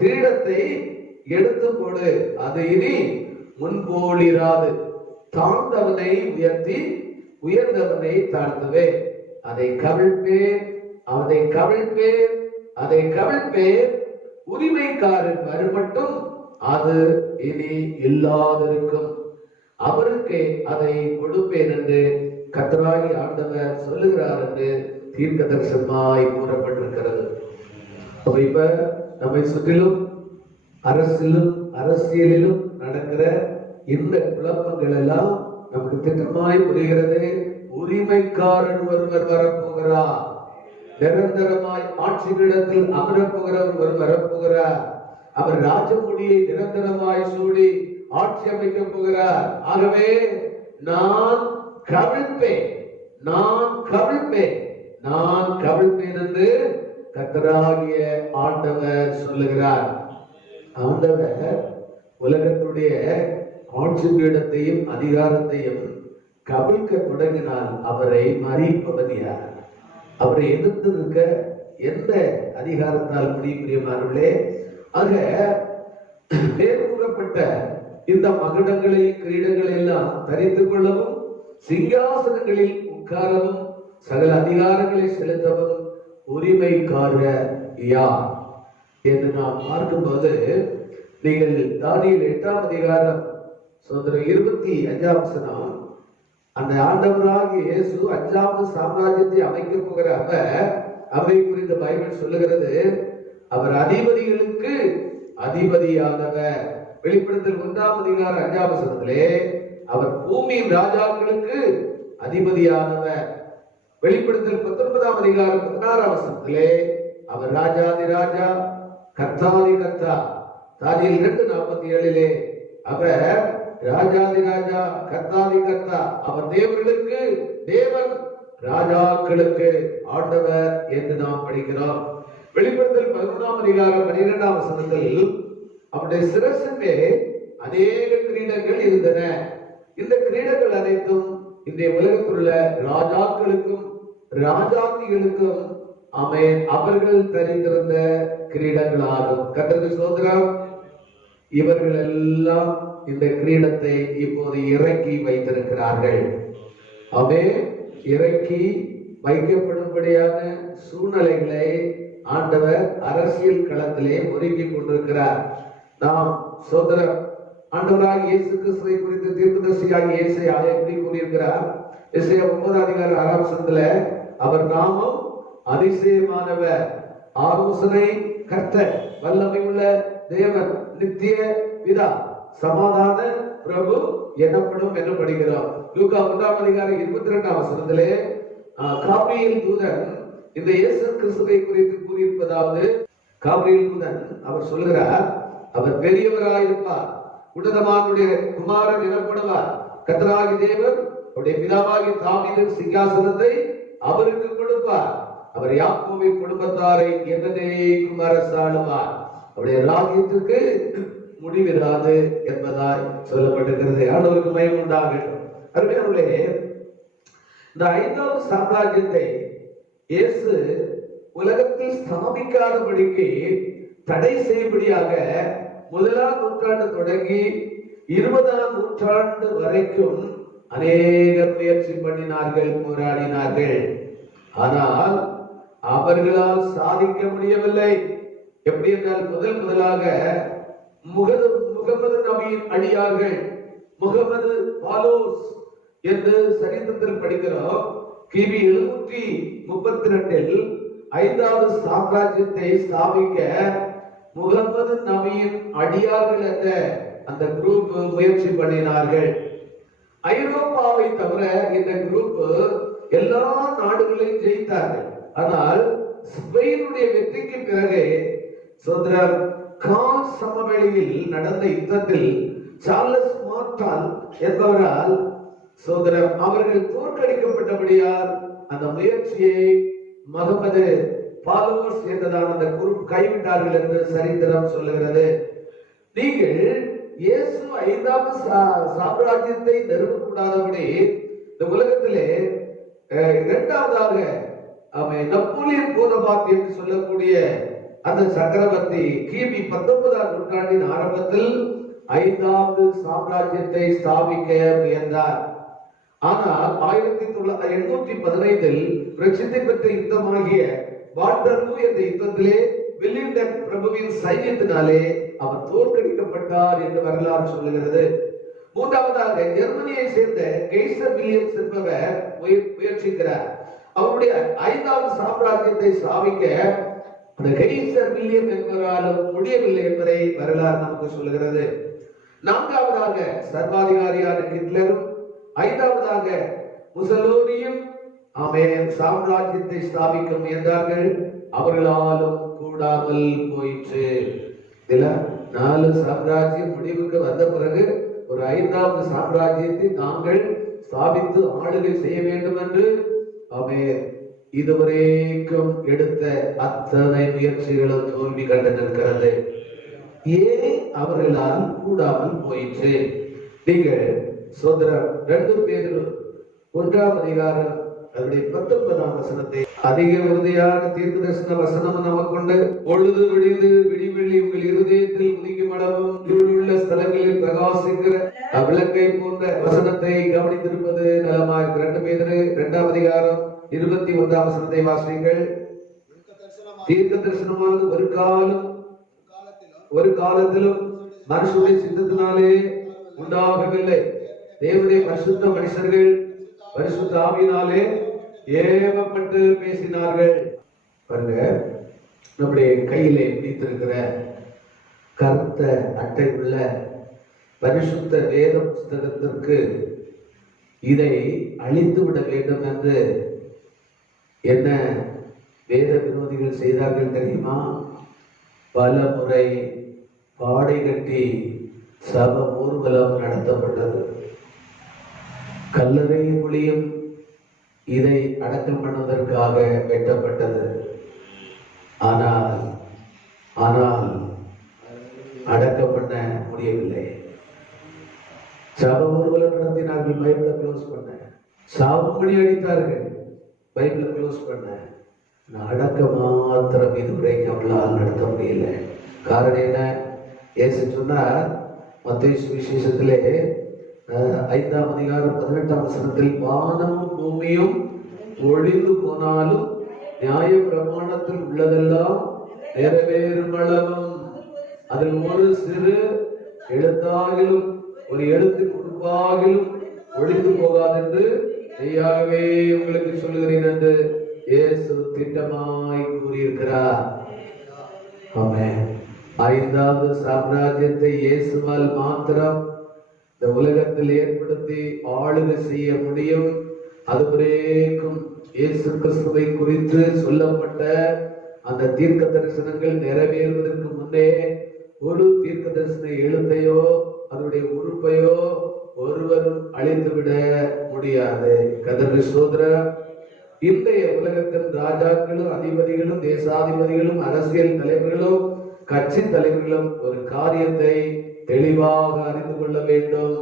கிரீடத்தை எடுத்து போடு, அது இனி முன்போலிராது, தாழ்ந்தவனை உயர்த்தி உயர்ந்தவனை தாழ்த்துவேன், அதை கவிழ்ப்பேன், அதை கவிழ்ப்பேன், அதை கவிழ்ப்பேன், உரிமைக்காரன் வருமட்டும் அது இனி இல்லாதிருக்கும், அவருக்கு அதை கொடுப்பேன் என்று கர்த்தராகிய ஆண்டவர் சொல்லுகிறார் என்று தீர்க்க தரிசனமாய் கூறப்பட்டிருக்கிறது. இப்ப நம்மை சுற்றிலும் அரசியலிலும் நடக்கிற இந்த குழப்பங்கள் எல்லாம் நமக்கு திட்டமாய் புரிகிறது. உரிமைக்காரன் ஒருவர் வரப்போகிறார், நிரந்தரமாய் ஆட்சி பீடத்தில் அமரப்போகிறவர் ஒருவர் வரப்போகிறார். அவர் ராஜமுடியை நிரந்தரமாய் சூடி ஆட்சி அமைக்க போகிறார். ஆகவே நான் கவிழ்ப்பேன், நான் கவிழ்ப்பேன், நான் கவிழ்ப்பேன் என்று கர்த்தராகிய ஆண்டவர் சொல்லுகிறார். ஆண்டவர் உலகத்துடைய ஆட்சி பீடத்தையும் அதிகாரத்தையும் கவிழ்க்க தொடங்கினால் அவரை மறிப்பவன் யார்? அவரை எதிர்த்து நிற்க எந்த அதிகாரத்தால் முடியும்? பிரியமானவர்களே, ஆக பேர் கூறப்பட்ட இந்த மகுடங்களை கிரீடங்களை எல்லாம் தரித்துக் கொள்ளவும் சிங்காசனங்களில் உட்காரவும் சகல அதிகாரங்களை செலுத்தவும் உரிமைக்காரர் யார் என்று நாம் பார்க்கும்போது, நீங்கள் தானியேல் 8ஆம் அதிகாரம் 25ஆம் வசனம், அந்த ஆண்டவராகிய இயேசு 5வது சாம்ராஜ்யத்தை அமைக்க போகிற அவரை குறித்த பைபிள் சொல்லுகிறது, அவர் அதிபதிகளுக்கு அதிபதியானவர். வெளிப்படுத்தல் 1ஆம் அதிகாரம் 5ஆம் வசனத்திலே அவர் பூமியின் ராஜாக்களுக்கு அதிபதியானவர். வெளிப்படுத்தல் 19ஆம் அதிகாரம் 16ஆம் வசனத்திலே அவர் ராஜாதி ராஜா கர்த்தாதி கர்த்தா. தானியேல் 2:47 அவர் ராஜாதி ராஜா கர்த்தாதி கர்த்தா, அவர் தேவர்களுக்கு தேவன் ராஜாக்களுக்கு ஆண்டவர் என்று நாம் படிக்கிறோம். வெளிப்படுத்தல் 11ஆம் அதிகாரம் 12ஆம் வசனத்தில் அவருடைய சிரசின் மேல் அநேக கிரீடங்கள் இருந்தன. இந்த கிரீடங்கள் அனைத்தும் இன்றைய உலகத்தில் உள்ள ராஜாக்களுக்கும் ராஜாத்திகளுக்கும் அவர்கள் தரித்திருந்த கிரீடங்களாகும். கர்த்தருக்கு ஸ்தோத்திரம். இவர்கள் எல்லாம் இந்த கிரீடத்தை இப்போது இறக்கி வைத்திருக்கிறார்கள். இறக்கி வைக்கப்படும்படியான சூழ்நிலைகளை ஆண்டவர் அரசியல் களத்திலே ஒதுக்கி கொண்டிருக்கிறார். நாம் சோதரம் ஆண்டவராக இயேசு கிறிஸ்துவை குறித்து தீர்க்கதரிசியாகிய ஏசாயா எப்படி கூறியிருக்கிறார்? ஏசாயா 9ஆம் அதிகாரம் 6ஆம் வசனத்துல அவர் நாமம் அதிசயமானவர், ஆலோசனை கர்த்தர், வல்லமை உள்ள தேவன், நித்திய பிதா, சமாதான பிரபு எனப்படும் என்று படிக்கிறோம். லூக்கா 1ஆம் அதிகாரம் 22ஆம் வசனத்திலே காபிரியேல் தூதன் இந்த இயேசு கிறிஸ்துவை குறித்து கூறியிருப்பதாவது, காபிரியேல் தூதன் அவர் சொல்கிறார், அவர் பெரியவராயிருப்பார், உன்னதமானுடைய குமாரன் எனப்படுவார், கர்த்தராகிய தேவன் அவருடைய பிதாவாகிய தாவீதின் சிங்காசனத்தை அவருக்கு கொடுப்பார், அவர் யாக்கோபின் குடும்பத்தாரை என்றென்றைக்கும் அரசாளுவார், அவருடைய ராஜ்யத்துக்கு முடிவிராது என்பதாய் சொல்லப்பட்டிருக்கிறது. ஆண்டவருக்கு மகிமை உண்டாகட்டும். அருமையானவர்களே, இந்த 5வது சாம்ராஜ்யத்தை இயேசு உலகத்தில் ஸ்தாபிக்காதபடிக்கு தடை செய்யும்படியாக 1ஆம் நூற்றாண்டு தொடங்கி 20ஆம் நூற்றாண்டு வரைக்கும் அநேகர் முயற்சி பண்ணினார்கள், போராடினார்கள். ஆனால் அவர்களால் சாதிக்க முடியவில்லை. எப்படி என்றால், முதலாக முகமது நபியின் அடியார்கள், முகமது பாலோஸ் என்று சரித்திரத்தில் படிக்கிறோம். கிபி 732 5வது சாம்ராஜ்யத்தை ஸ்தாபிக்க முகமது நபியின் அடியார்கள் என்ற அந்த குரூப் முயற்சி பண்ணினார்கள். ஐரோப்பாவை தவிர இந்த குரூப் எல்லா நாடுகளையும் ஜெயித்தார்கள். ஆனால் ஸ்பெயினுடைய வெற்றிக்கு பிறகு சோதரர் கால் சமவெளியில் நடந்த யுத்தத்தில் சார்லஸ் மார்டால் என்பவரால் சோதரர் அவர்கள் தோற்கடிக்கப்பட்டபடியால் அந்த முயற்சியை முகமது பாலோஸ் என்றதான அந்த குரூப் கைவிட்டார்கள் என்று சரித்திரம் சொல்லுகிறது. நீங்கள் இயேசு 5வது சாம்ராஜ்யத்தை நிறுவக்கூடாதபடி இந்த உலகத்திலே இரண்டாவதாக நப்போலியன் போனபார்ட் என்று சொல்லக்கூடிய அந்த சக்கரவர்த்தி கிபி 19ஆம் நூற்றாண்டின் ஆரம்பத்தில் 5வது சாம்ராஜ்யத்தை ஸ்தாபிக்க முயன்றார். ஆனால் 1815 பிரசித்தி பெற்ற யுத்தமாகிய வாட்டர்லூ என்ற யுத்தத்திலே வில்லிங்டன் பிரபுவின் சைன்யத்தினாலே அவர் தோற்கடிக்கப்பட்டார் என்று வரலாறு சொல்லுகிறது. மூன்றாவதாக ஜெர்மனியை சேர்ந்த கெய்சர் வில்லியம்ஸ் என்பவர் முயற்சிக்கிறார். அவருடைய 5வது சாம்ராஜ்யத்தை ஸ்தாபிக்க கெய்சர் வில்லியம் என்பவராலும் முடியவில்லை என்பதை வரலாறு நமக்கு சொல்லுகிறது. நான்காவதாக சர்வாதிகாரியான ஹிட்லரும், 5வதாக முசலோனியும் சாம்ராஜ்யத்தை ஸ்தாபிக்க முயன்றார்கள். அவர்களாலும் கூடாமல் போயிற்று. 4 சாம்ராஜ்யம் முடிவுக்கு வந்த பிறகு ஒரு 5வது சாம்ராஜ்யத்தை தாங்கள் ஸ்தாபித்து ஆளுகை செய்ய வேண்டும் என்று அவர் இதுவரைக்கும் எடுத்த அத்தனை முயற்சிகளும் தோல்வி கண்டு நிற்கிறது. ஏன் அவர்களால் கூடாமல் போயிற்று? நீங்கள் சோதரர் 2 பேதுரு 1ஆம் அதிகாரம் அதனுடைய 19ஆம் வசனத்தை அதிக உறுதியான தீர்க்கதரிசன வசனம் நமக்குண்டு. பொழுது விடிந்து விடிவெள்ளி உங்கள் இருதயத்தில் உதிக்கும் அளவும் இருளுள்ள ஸ்தலங்களில் பிரகாசிக்கிற விளக்கை போன்ற வசனத்தை கவனித்திருப்பது நலமாக. 2 பேதுரு 2ஆம் அதிகாரம் 21ஆம் வசனத்தை வாசியுங்கள். தீர்க்க தரிசனமானது ஒரு காலத்திலும் மனுஷனுடைய சித்தத்தினாலே உண்டாகவில்லை. தேவனுடைய பரிசுத்த மனுஷர்கள் பரிசுத்த ஆவியினாலே ஏவப்பட்டு பேசினார்கள். பாருங்க, நம்முடைய கையிலே பிடித்திருக்கிற கருத்த அட்டை உள்ள பரிசுத்த வேத புஸ்தகத்திற்கு இதை அழித்து விட வேண்டும் என்று என்ன வேத விரோதிகள் செய்தார்கள் தெரியுமா? பல முறை பாடை கட்டி சப ஊர்வலம் நடத்தப்பட்டது. கல்லறை மொழியும் இதை அடக்கம் பண்ணுவதற்காக வெட்டப்பட்டது. ஆனால் அடக்கம் பண்ண முடியவில்லை. சப ஊர்வலம் நடத்தினார்கள், பைபிளை க்ளோஸ் பண்ண. சாவுமணி அடித்தார்கள், பைபிளை க்ளோஸ் பண்ண. அடக்க மாத்திரம் இதுவரைக்கும் அவளால் நடத்த முடியல. காரணம் என்ன? இயேசு சொன்னார் மத்தேயு சுவிசேஷத்திலே 5ஆம் அதிகாரம் 18ஆம் வசனத்தில், வானமும் பூமியும் ஒழிந்து போனாலும் நியாய பிரமாணத்தில் உள்ளதெல்லாம் நிறைவேறும் அளவும் அதில் ஒரு சிறு எழுத்தாகிலும் ஒரு எழுத்தின் உறுப்பாகிலும் ஒழிந்து போகாது என்று மெய்யாகவே உங்களுக்கு சொல்லுகிறேன் என்று இயேசு திட்டமாய் கூறியிருக்கிறார். ஆமென். 5வது சாம்ராஜ்யத்தை இயேசுவால் மாத்திரம் இந்த உலகத்தில் ஏற்படுத்தி ஆளுகை செய்ய முடியும். அதுவரைக்கும் இயேசு கிறிஸ்துவை குறித்து சொல்லப்பட்ட அந்த தீர்க்க தரிசனங்கள் நிறைவேறுவதற்கு முன்னே ஒரு தீர்க்க தரிசன எழுத்தையோ அதனுடைய உறுப்பையோ ஒருவரும் அழித்துவிட முடியாது. கர்த்தருடைய சோதரர், இன்றைய உலகத்தின் ராஜாக்களும் அதிபதிகளும் தேசாதிபதிகளும் அரசியல் தலைவர்களும் கட்சி தலைவர்களும் ஒரு காரியத்தை தெளிவாக அறிந்து கொள்ள வேண்டும்.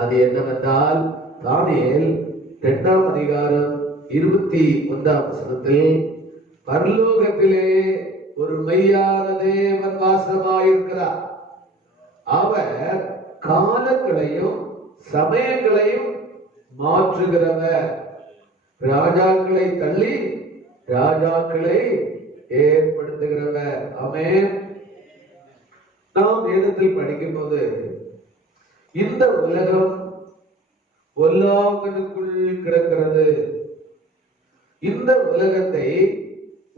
அது என்னவென்றால், தானியேல் 2ஆம் அதிகாரம் 21ஆம் வசனத்தில், பரலோகத்திலே ஒரு மெய்யான தேவன் வாசமாயிருக்கிறார். அவர் காலங்களையும் சமயங்களையும் மாற்றுகிறவர். ராஜாக்களை தள்ளி ராஜாக்களை ஏற்படுத்துகிறவர். ஆமென். நாம் வேதத்தில் படிக்கும் போது இந்த உலகம் பொல்லாங்கனுக்குள் கிடக்கிறது. இந்த உலகத்தை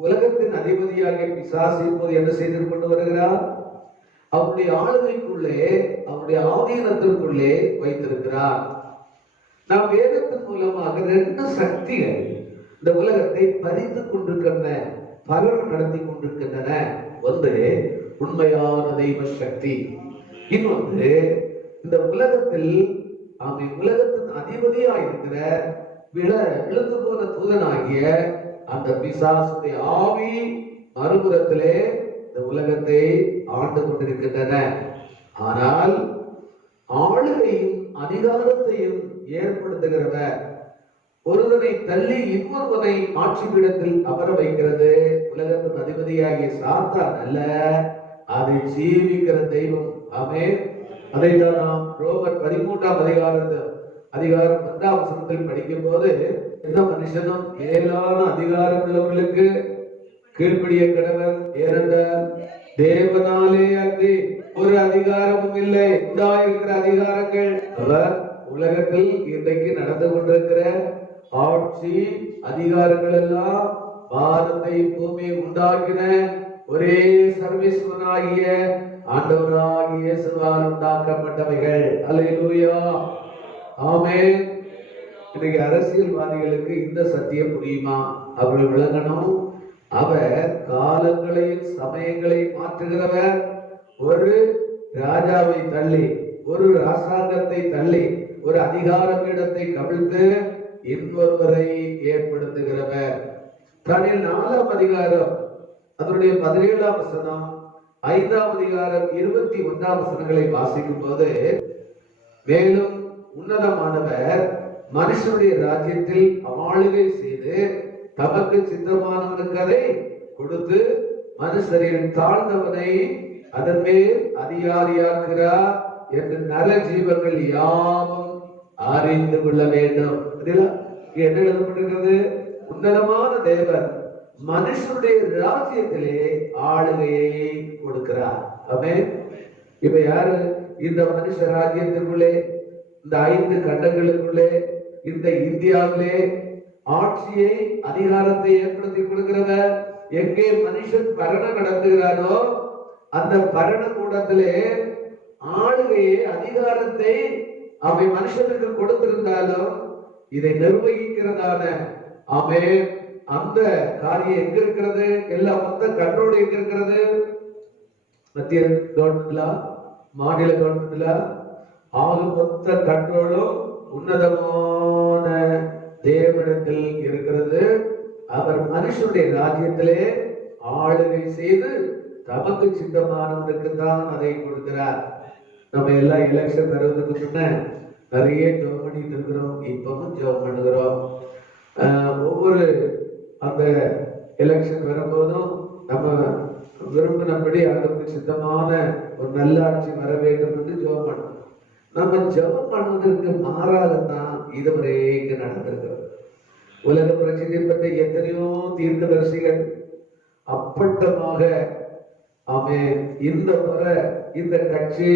உலகத்தின் அதிபதியாக பிசாசு இப்போது என்ன செய்து கொண்டு வருகிறார்? அவருடைய ஆளுமைக்குள்ளே, அவருடைய ஆதீனத்திற்குள்ளே வைத்திருக்கிறார். நாம் வேதத்தின் மூலமாக 2 சக்திகள் இந்த உலகத்தை பறித்துக் கொண்டிருக்கின்றன, பலர் நடத்தி கொண்டிருக்கின்றன. ஒன்று உண்மையான தெய்வ சக்தி, இன்னொன்று இந்த உலகத்தில் உலகத்தின் அதிபதியாக இருக்கிற விழுந்து போன தூதனாகிய அந்த பிசாசுடைய ஆவி மறுபுறத்திலே இந்த உலகத்தை ஆண்டு கொண்டிருக்கின்றன. ஆனால் ஆளுகையும் அதிகாரத்தையும் ஏற்படுத்துகிறவர், ஒருவனை தள்ளி இன்னொருவனை ஆட்சிபீடத்தில் அமர வைக்கிறது உலகத்தின் அதிபதியாகிய சாத்தான் அல்ல, அதை ஜீவிக்கிற தெய்வம். ஆமென். அதைத்தான் நாம் ரோமர் 13ஆம் அதிகாரம் 1ஆம் வசனத்தில் படிக்கும் போது, எந்த மனுஷனும் மேலான அதிகாரம் உள்ளவர்களுக்கு கீழ்ப்படிய கடவன், ஏனென்றால் தேவனாலே அன்றி ஒரு அதிகாரமும் இல்லை. உண்டாயிருக்கிற அதிகாரங்கள் அவர் உலகத்தில் இன்றைக்கு நடந்து கொண்டிருக்கிற ஆட்சி அதிகாரங்கள் எல்லாம் வானத்தை பூமியை உண்டாக்கின ஒரே சர்வேஸ்வரனாகிய ஆண்டவராகிய இயேசுவால் உண்டாக்கப்பட்டவைகள். அல்லேலூயா, ஆமென். இன்னைக்கு அரசியல்வாதிகளுக்கு இந்த சத்தியம் புரியுமா? அவர்கள் விளங்கணும். அவர் காலங்களையும் சமயங்களையும் மாற்றுகிறவர், ஒரு ராஜாவை தள்ளி, ஒரு அரசாங்கத்தை தள்ளி, ஒரு அதிகார பீடத்தை கவிழ்த்து இன்னொருவரை ஏற்படுத்துகிறவர். தானியேல் 4ஆம் அதிகாரம் அதனுடைய 17ஆம் வசனம், 5ஆம் அதிகாரம் 21ஆம் வசனங்களை வாசிக்கும் போது, மேலும் உன்னதமானவர் மனுஷனுடைய ராஜ்யத்தில் ஆளுகை செய்து தமக்கு சித்தமானவனுக்கு அதை கொடுத்து மனுஷரில் தாழ்ந்தவனை அதன் மேல் அதிகாரியாக்குகிறார் என்று நல ஜீவங்கள் யாவும் அறிந்து கொள்ள வேண்டும். என்ன எழுதப்பட்டிருக்கிறது? உன்னதமான தேவன் மனுஷனுடைய ராஜ்யத்திலே ஆளுகையை கொடுக்கிறார். ஆமென். இப்ப யாரு இந்த மனுஷ ராஜ்யத்திற்குள்ளே, இந்த 5 கண்டங்களுக்குள்ளே, இந்த இந்தியாவிலே ஆட்சியை, அதிகாரத்தை ஏற்படுத்தி கொடுக்கிறவர்? எங்கே மனுஷன் பரணம் நடத்துகிறாரோ அந்த பரண கூடத்திலே ஆளுகையை, அதிகாரத்தை அவை மனுஷனுக்கு கொடுத்திருந்தாலும் இதை நிர்வகிக்கிறதான அந்த காரியம் எங்க இருக்கிறது? எல்லாம் மொத்த கண்ட்ரோல் எங்க இருக்கிறது? மத்திய கவர்மெண்ட்ல, மாநில கவர்மெண்ட்ல ஆக மொத்த கண்ட்ரோலும் உன்னதமான தேவனிடத்தில் இருக்கிறது. அவர் மனுஷனுடைய ராஜ்யத்திலே ஆளுகை செய்து தமக்கு சித்தமானவனுக்கு தான் அதை கொடுக்கிறார். நம்ம எல்லாம் எலெக்ஷன் வருவதற்கு முன்ன நிறைய ஜெபம் பண்ணிட்டு இருக்கிறோம், இப்பவும் ஜெபம் பண்ணுகிறோம். ஒவ்வொரு அந்த எலெக்ஷன் வரும்போதும் நம்ம விரும்பினபடி அதற்கு சித்தமான ஒரு நல்ல ஆட்சி வர வேண்டும் என்று ஜெபம் பண்ணணும். நம்ம ஜெபம் பண்ணுவதற்கு மாறாகத்தான் இதுவரை இங்கு நடந்திருக்கிறது. உலக பிரச்சனை பற்றி எத்தனையோ தீர்க்கதரிசிகள் அப்பட்டமாக இந்த முறை இந்த கட்சி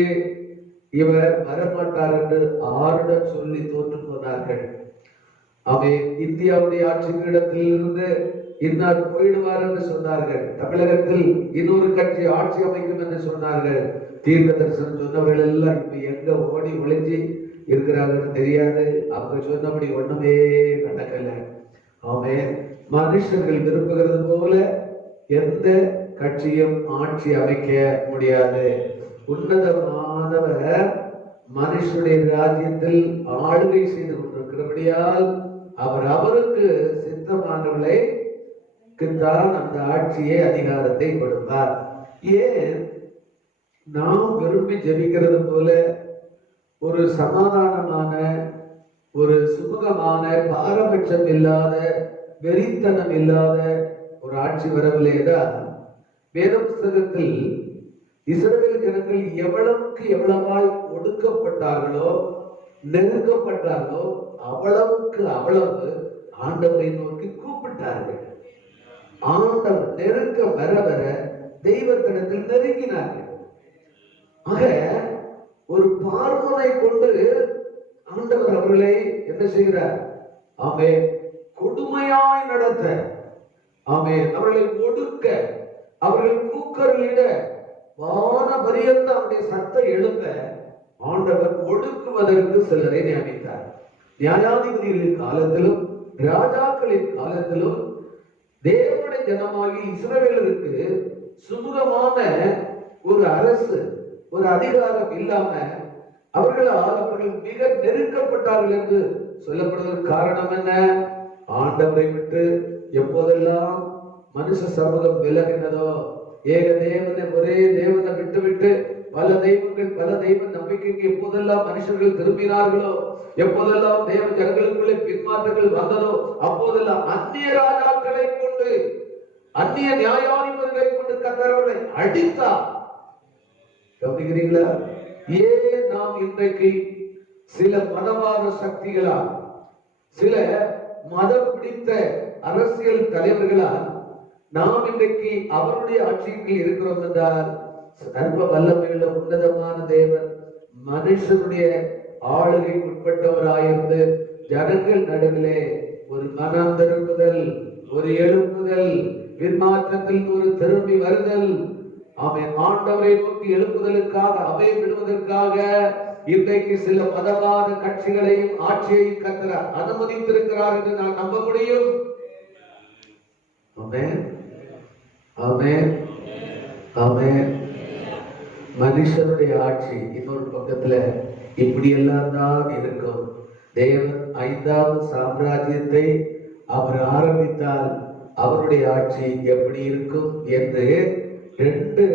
இவர் வரமாட்டார் என்று ஆருடன் சொல்லி தோற்று போனார்கள். இந்தியாவுடைய ஆட்சி பீடத்தில் இருந்து இன்னார் போயிடுவார் என்று சொன்னார்கள். தமிழகத்தில் இன்னொரு கட்சி ஆட்சி அமைக்கும் என்று சொன்னார்கள். தீர்க்க தரிசனம் சொன்னவர்கள் எல்லாம் இப்ப எங்க ஓடி ஒளிஞ்சி இருக்கிறார்கள் தெரியாது. அவங்க சொன்னபடி ஒண்ணுமே நடக்கல. மனுஷர்கள் விரும்புகிறது போல எந்த கட்சியும் ஆட்சி அமைக்க முடியாது. உன்னதமானவர் மனுஷனுடைய ராஜ்யத்தில் ஆளுகை செய்து கொண்டிருக்கிறபடியால் அவர் அவருக்கு சித்தமானவர்களை தான் அந்த ஆட்சியை, அதிகாரத்தை கொடுப்பார். ஏன் நாம் விரும்பி ஜெபிக்கிறது போல ஒரு சமாதானமான, ஒரு சுமூகமான, பாரபட்சம் இல்லாத, வெறித்தனம் இல்லாத ஒரு ஆட்சி வரவில்லையா? வேத புஸ்தகத்தில் இஸ்ரவேல் ஜனங்கள் எவ்வளவுக்கு எவ்வளவாய் ஒடுக்கப்பட்டார்களோ, நெருக்கப்பட்டார்களோ, அவ்வளவுக்கு அவ்வளவு ஆண்டவரை நோக்கி கூப்பிட்டார்கள். ஆண்டவர் நெருக்க வர வர தெய்வத்திடத்தில் நெருங்கினார்கள். ஆக ஒரு பார்வனை கொண்டு ஆண்டவர் அவர்களை என்ன செய்கிறார்? கொடுமையாய் நடத்த, அவர்களை ஒடுக்க, அவர்கள் கூக்கரிட, வான பரியந்த அவருடைய சத்தம் எழுப்ப ஆண்டவர் ஒடுக்குவதற்கு சிலரை நியமித்தார். நியாயாதிபதிகளின் காலத்திலும் ராஜாக்களின் காலத்திலும் தேவனுடைய ஜனமாகி இஸ்ரவேலருக்கு சுமூகமான ஒரு அரசு, ஒரு அதிகாரம் இல்லாம அவர்கள் மிக நெருக்கப்பட்டார்கள் என்று சொல்லப்படுவதற்கு காரணம் என்ன? ஆண்டவரை விட்டு எப்போதெல்லாம் மனுஷ சமூகம் விலகினதோ, ஏக தேவனை, ஒரே தேவனை விட்டு பல தெய்வ நம்பிக்கைக்கு எப்போதெல்லாம் மனுஷர்கள் திரும்பினார்களோ, எப்போதெல்லாம் தேவ ஜனங்களுக்குள்ளே பின்மாற்றங்கள் வந்ததோ, அப்போதெல்லாம் அந்நிய ராஜாக்களை கொண்டு, அந்நிய நியாயாதிபதிகளை கொண்டு கர்த்தரை அடித்தார். கவனிக்கிறீங்களா? ஏன் நாம் இன்றைக்கு சில மதவாத சக்திகளால், சில மதம் பிடித்த அரசியல் தலைவர்களால் நாம் இன்றைக்கு அவருடைய ஆட்சியில் இருக்கிறோம் என்றால், சர்வ வல்லமையுள்ள உன்னதமான தேவன் மனுஷனுடைய ஆளுகைக்கு உட்பட்டவராயிருந்து ஜனங்கள் நடுவிலே ஒரு மனம் திரும்புதல், ஒரு எழுப்புதல், பின்மாற்றத்தில் ஒரு திரும்பி வருதல், ஆண்டவரை நோக்கி எழுப்புதலுக்காக, அபயம் விடுவதற்காக இன்றைக்கு சில மதவாத கட்சிகளையும் ஆட்சியையும் கர்த்தர் அனுமதித்திருக்கிறார் என்று நான் நம்ப முடியும். ஆமென், ஆமென், ஆமென். மனுஷனுடைய ஆட்சி இன்னொரு பக்கத்துல இப்படியெல்லாம் தான் இருக்கும். தேவன் 5வது சாம்ராஜ்யத்தை அவர் ஆரம்பித்தால் அவருடைய ஆட்சி எப்படி இருக்கும் என்று 2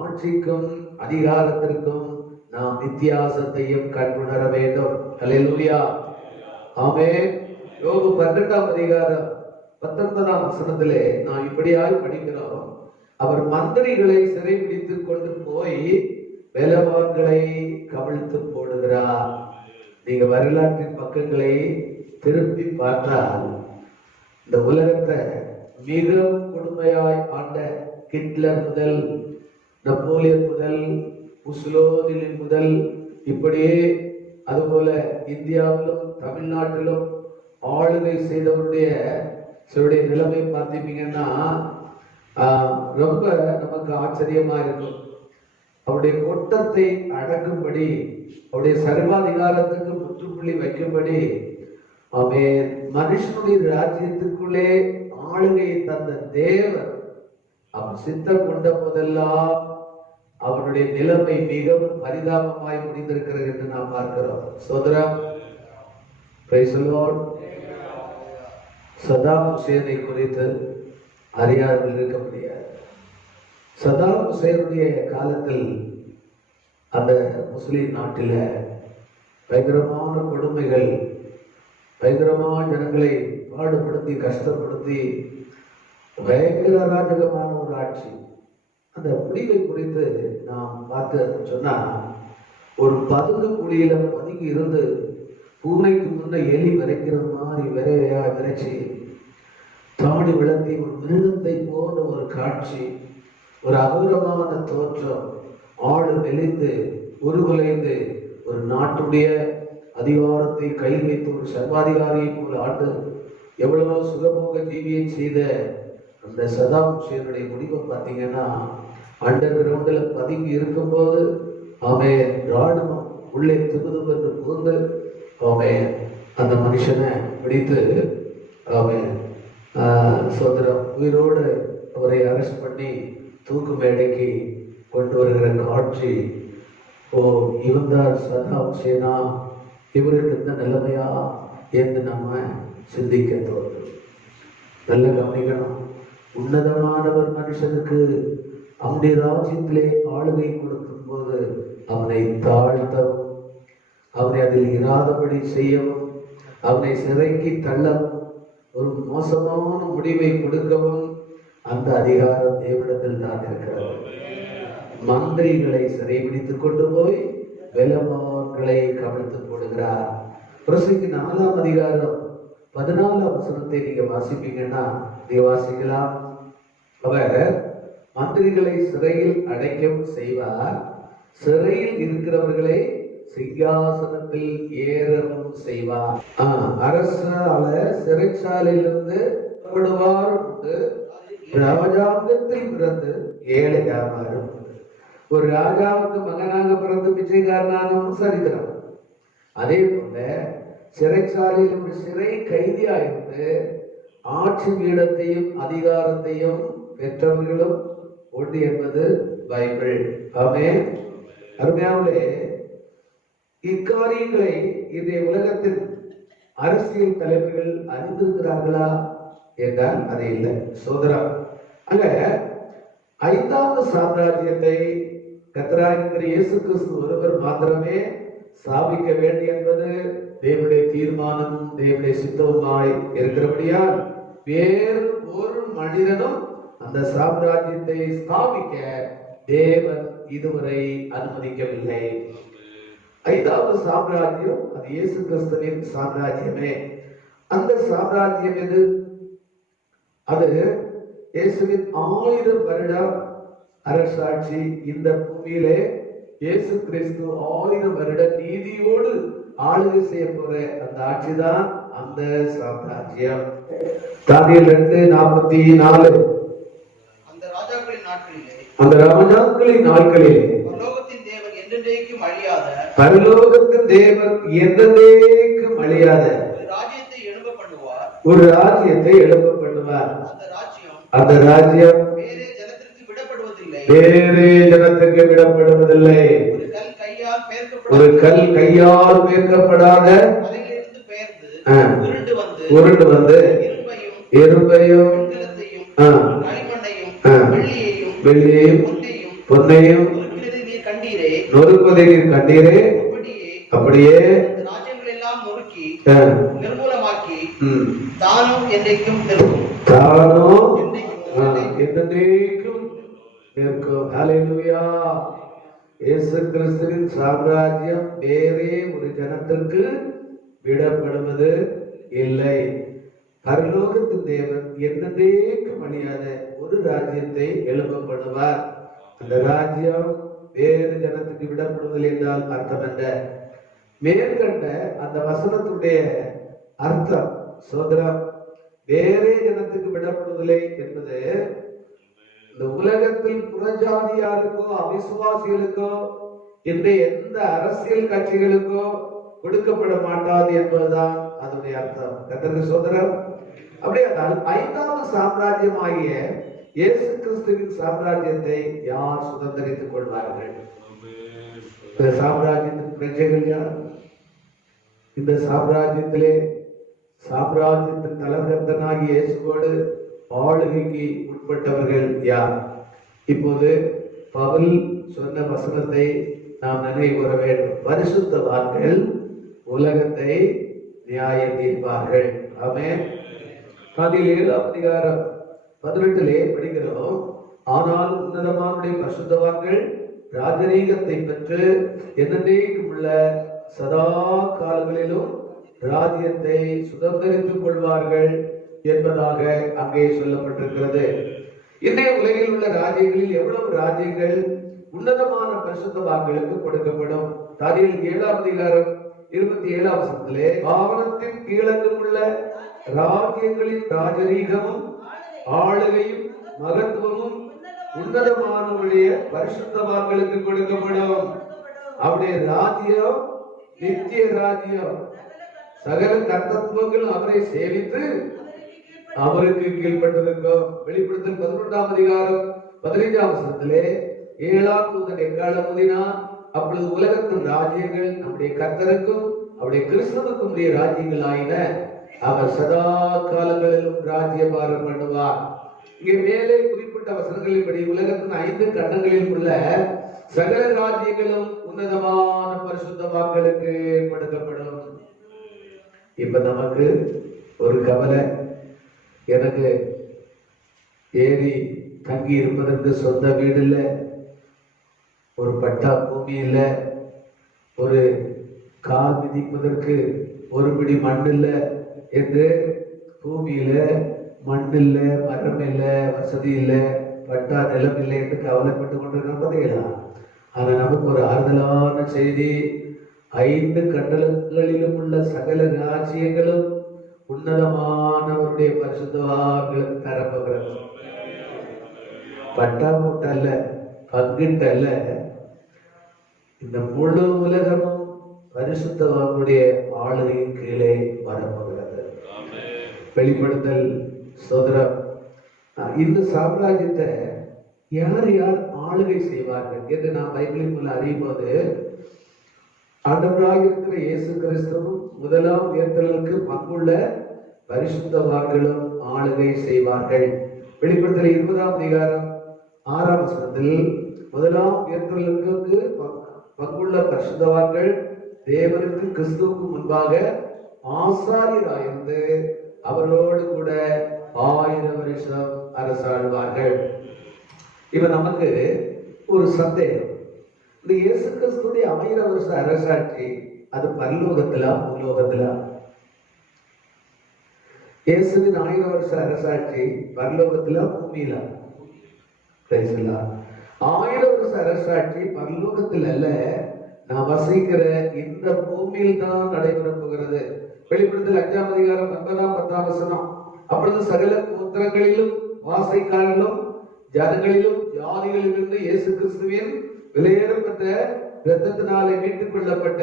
ஆட்சிக்கும் அதிகாரத்திற்கும் நாம் வித்தியாசத்தையும் கண்டுணர வேண்டும். அல்லேலூயா, ஆமென். யோபு 12ஆம் அதிகாரம் 19ஆம் வசனத்திலே நாம் இப்படியாய் படிக்கிறோம். அவர் மந்திரிகளை சிறைபிடித்துக் கொண்டு போய் பலவான்களை கவிழ்த்து போடுகிறார். நீங்க வரலாற்றின் பக்கங்களை திருப்பி பார்த்தால் இந்த உலகத்தை மிகவும் கொடுமையாய் ஆண்ட ஹிட்லர் முதல், நப்போலியன் முதல், முசோலினி முதல், இப்படியே அதுபோல இந்தியாவிலும் தமிழ்நாட்டிலும் ஆளுகை செய்தவருடைய நிலைமை பார்த்தீங்கன்னா ரொம்ப நமக்கு ஆச்சரியமா இருக்கும். அவருடைய கொட்டத்தை அடக்கும்படி, அவருடைய சர்வாதிகாரத்துக்கு முற்றுப்புள்ளி வைக்கும்படி அவன் மனுஷனுடைய ராஜ்யத்துக்குள்ளே ஆளுகையை தந்த தேவன் அவன் சித்தம் கொண்ட போதெல்லாம் அவனுடைய நிலைமை மிகவும் பரிதாபமாய் முடிந்திருக்கிறது என்று நாம் பார்க்கிறோம். சோதரம், பிரைஸ் தி லார்ட். சதாம் ஹுசேனை குறித்து அறியாமல் இருக்க முடியாது. சதாம் ஹுசேனுடைய காலத்தில் அந்த முஸ்லிம் நாட்டில் பயங்கரமான கொடுமைகள், பயங்கரமான ஜனங்களை பாடுபடுத்தி கஷ்டப்படுத்தி பயங்கர அராஜகமான ஒரு ஆட்சி. அந்த முடிவை குறித்து நாம் பார்த்து சொன்னா, ஒரு பதுங்கு குழியில பதுங்கி இருந்து பூனைக்கு முன்ன எலி விரைக்கிறது மாதிரி விரைவையா விரைச்சி தாடி விளத்தி ஒரு மிருகத்தை போன்ற ஒரு காட்சி, ஒரு அகோரமான தோற்றம், ஆடு மெலிந்து உருகுலைந்து ஒரு நாட்டுடைய அதிகாரத்தை கையில் வைத்து ஒரு சர்வாதிகாரியை போல ஆண்டு எவ்வளவோ சுகபோக ஜீவியை செய்த அந்த சதாம் ஹுசேனுடைய முடிவை பார்த்தீங்கன்னா, அண்டர் கிரவுண்டில் பதுங்கி இருக்கும்போது அவன் ராணுவம் உள்ளே துபுதுபென்று புகுந்து அவன் அந்த மனுஷனை பிடித்து அவன் சோதரம் உயிரோடு அவரை அரெஸ்ட் பண்ணி தூக்கு மேடைக்கு கொண்டு வருகிற காட்சி. ஓ, இவன் தான் சதாம் ஹுசேனா, இவருக்கு இந்த நிலைமையா என்று நம்ம சிந்திக்க தோன்றும். நல்ல கவனிக்கணும். உன்னதமானவர் மனுஷனுக்கு அவனுடைய ராஜ்யத்திலே ஆளுகை கொடுக்கும் போது அவனை தாழ்த்தவும், அவனை அதில் இராதபடி செய்யவும், அவனை சிறைக்கு தள்ளவும், ஒரு மோசமான முடிவை கொடுக்கவும் அந்த அதிகாரம் தேவனிடத்தில் தான் இருக்கிறது. மந்திரிகளை சிறைபிடித்துக் கொண்டு போய் பலவான்களை கவிழ்த்து போடுகிறார். பிரசங்கி 4ஆம் அதிகாரம் 14ஆம் வசனத்தை நீங்க வாசிப்பீங்கன்னா நீங்க வாசிக்கலாம். அவர் மந்திரிகளை சிறையில் அடைக்கவும் செய்வார், சிறையில் இருக்கிறவர்களை சிங்காசனத்தில் ஏறவும் செய்வார். அரசால சிறைச்சாலையிலிருந்து விடுவார் உண்டு, ராஜாங்கத்தில் பிறந்து ஏழையாவாரும். ஒரு ராஜாவுக்கு மகனாக பிறந்து பிச்சைக்காரனானவன் சரித்திரம். அதே போல சிறைச்சாலையில் ஒரு சிறை கைதியாயிருந்து ஆட்சி பீடத்தையும் அதிகாரத்தையும் பெற்றவர்களும் உண்டு என்பது பைபிள். ஆமென். அருமையானவர்களே, இக்காரியங்களை இன்றைய உலகத்தில் அரசியல் தலைவர்கள் அறிந்திருக்கிறார்களா என்றால் அது இல்லை. சோதரா, அங்க 5வது சாம்ராஜ்யத்தை கர்த்தராகிய இயேசு கிறிஸ்து ஒருவர் மாத்திரமே ஸ்தாபிக்க வேண்டும் என்பது தேவனுடைய தீர்மானமும் தேவனுடைய சித்தமுமாய் இருக்கிறபடியால் வேறு ஒரு மனிதனும் அந்த சாம்ராஜ்யத்தை ஸ்தாபிக்க தேவன் இதுவரை அனுமதிக்கவில்லை. 5வது சாம்ராஜ்யம் அது இயேசு கிறிஸ்துவின் சாம்ராஜ்யமே. அந்த சாம்ராஜ்யம் எது? அது இயேசுவின் 1000 வருடம் அரசாட்சி. இந்த பூமியிலே இயேசு கிறிஸ்து 1000 வருட நீதியோடு ஆளுகை செய்ய போற அந்த ஆட்சி தான் அந்த சாம்ராஜ்யம். தானியேல் 2:44 அந்த ராஜாக்களின் நாட்களிலே பரலோகத்தின் தேவன் என்றென்றைக்கும் அழியாத ஒரு ராஜ்யத்தை எழுப்ப பண்ணுவார். அந்த ராஜ்யம் வேறு ஜனத்துக்கு விடப்படுவதில்லை. ஒரு கல் கையால் பெயர்க்கப்படாத உருண்டு வந்து எறும்பையும் வெள்ளியையும் பொன்னையும் நொறுக்குவதை நீர் கண்டீரே, அப்படியே நிர்மூலமாக்கி தானும் என்றைக்கும் நிற்கும். ஹல்லேலூயா. இயேசு கிறிஸ்துவின் சாம்ராஜ்யம் வேறே ஒரு ஜனத்திற்கு விடப்படுவது இல்லை. பரலோகத்தின் தேவன் என்றைக்கும் அழியாத ஒரு ராஜ்யத்தை எழுப்பப்படுவார். அந்த ராஜ்யம் வேறு ஜனத்துக்கு விடப்படுவதில்லை என்றால் அர்த்தம் என்ன? மேற்கண்ட அந்த வசனத்துடைய அர்த்தம் சோதரம் வேறே ஜனத்துக்கு விடப்படுவதில்லை என்பது இந்த உலகத்தில் புறஜாதியாருக்கோ அவிசுவாசிகளுக்கோ இந்த எந்த அரசியல் கட்சிகளுக்கோ கொடுக்கப்பட மாட்டாது என்பதுதான் அதனுடைய அர்த்தம். கர்த்தருக்கு சோதரம். அப்படியானால் ஐந்தாவது சாம்ராஜ்யமாகிய இயேசு கிறிஸ்துவின் சாம்ராஜ்யத்தை யார் சுதந்திரித்துக் கொள்வார்கள்? இந்த சாம்ராஜ்யத்தின் பிரஜைகள் யார்? இந்த சாம்ராஜ்யத்திலே சாம்ராஜ்யத்தின் தலைவர்த்தனாகிய இயேசுவோடு ஆளுகைக்கு உட்பட்டவர்கள் யார்? இப்போது பவுல் சொன்ன வசனத்தை நாம் நினைவு கூற வேண்டும். பரிசுத்தவான்கள் உலகத்தை நியாயம் தீர்ப்பார்கள். ஆமென். அதில் 7ஆம் அதிகாரம் 18 படிக்கிறோம். ஆனால் உன்னதமானுடைய பரிசுத்தவான்கள் ராஜரீகத்தை பெற்று என்னென்றைக்கும் உள்ள சதா காலங்களிலும் ராஜ்யத்தை சுதந்திரித்துக் கொள்வார்கள் என்பதாக அங்கே சொல்லப்பட்டிருக்கிறது. இன்றைய உலகில் உள்ள ராஜ்யங்களில் எவ்வளவு ராஜ்யங்கள் உன்னதமான பரிசுத்தவான்களுக்கு கொடுக்கப்படும்? தானியேல் 7ஆம் அதிகாரம் 27ஆம் வசனத்திலே வானத்தின் கீழங்கும் உள்ள ராஜ்யங்களின் ராஜரீகமும் ஆளுகையும் மகத்துவமும் உன்னதமானவருடைய பரிசுத்தவான்களுக்கு கொடுக்கப்படும். அவருடைய ராஜ்யம் நித்திய ராஜ்யம். சகல கர்த்தத்துவங்கள் அவரை சேவித்து அவருக்கு கீழ்பட்டிருக்கும். வெளிப்படுத்தல் 11ஆம் அதிகாரம் 15ஆம் வசனத்திலே 7ஆம் தூதன் எக்காலம் ஊதினான். அப்பொழுது உலகத்தின் ராஜ்யங்கள் நம்முடைய கர்த்தருக்கும் அவருடைய கிறிஸ்துவுக்கும் உரிய ராஜ்யங்கள் ஆயின. அவர் சதா காலங்களிலும் ராஜ்யபாரம் பண்ணுவார். இங்கே மேலே குறிப்பிட்ட வசனங்களின்படி உலகத்தின் 5 கண்டங்களில் உள்ள சகல ராஜ்யங்களும் உன்னதமான பரிசுத்தவான்களுக்கு கொடுக்கப்படும். இப்ப நமக்கு ஒரு கவலை, எனக்கு ஏறி தங்கி இருப்பதற்கு சொந்த வீடு இல்லை, ஒரு பட்டா பூமி இல்லை, ஒரு கால் மிதிப்பதற்கு ஒரு பிடி மண் இல்லை என்று பூமியில மண் இல்லை, மரம் இல்லை, வசதி இல்லை, பட்டா நிலம் இல்லை என்று கவலைப்பட்டு கொண்டிருக்கிற பார்த்தீங்களா? ஆனா நமக்கு ஒரு ஆறுதலான செய்தி, 5 கண்டலங்களிலும் உள்ள சகல ராஜ்யங்களும் உன்னதமானவருடைய பரிசுத்தவான்களுக்கு தரப்போகிறது. பட்டா மூட்டை அல்ல, பங்கிட்ட அல்ல, இந்த முழு உலகமும் பரிசுத்தவான்களுடைய ஆளுகையின் கீழே வரப்போகிறது. வெளிப்படுத்தல் சோதரம். இந்த சாம்ராஜ்யத்தை யார் யார் ஆளுகை செய்வார்கள் என்று நாம் பைபிளின் மூலம் அறியும் போது, ஆண்டவராக இருக்கிற இயேசு கிறிஸ்துவும் முதலாம் உயர்த்தலுக்கு பங்குள்ள பரிசுத்தவான்களும் ஆளுகை செய்வார்கள். வெளிப்படுத்தல் 20ஆம் அதிகாரம் 6ஆம் வசனத்தில் முதலாம் உயர்த்தலுக்கு பங்குள்ள பரிசுத்தவான்கள் தேவனுக்கு கிறிஸ்துவுக்கு முன்பாக ஆசாரியராயிருந்து அவரோடு கூட 1000 வருஷம் அரசாழ்வார்கள். இப்ப நமக்கு ஒரு சந்தேகம், இந்த இயேசு கிறிஸ்துடைய 1000 வருஷ அரசாட்சி அது பரலோகத்திலா பூலோகத்திலா? இயேசுவின் 1000 வருஷ அரசாட்சி பரலோகத்திலா பூமியிலா? 1000 வருஷ அரசாட்சி பரலோகத்தில் அல்ல, நான் வசிக்கிற இந்த பூமியில் தான் நடைபெற போகிறது. வெளிப்படுத்தல் 5ஆம் அதிகாரம் 9ஆம் 10ஆம் வசனம். அப்பொழுது சகல கோத்திரங்களிலும் வாசைக்காரர்களும் ஜனங்களிலும் ஜாதிகளிலிருந்து இயேசு கிறிஸ்துவின் விலையேறப்பட்ட இரத்தத்தினாலே மீட்டுக் கொள்ளப்பட்ட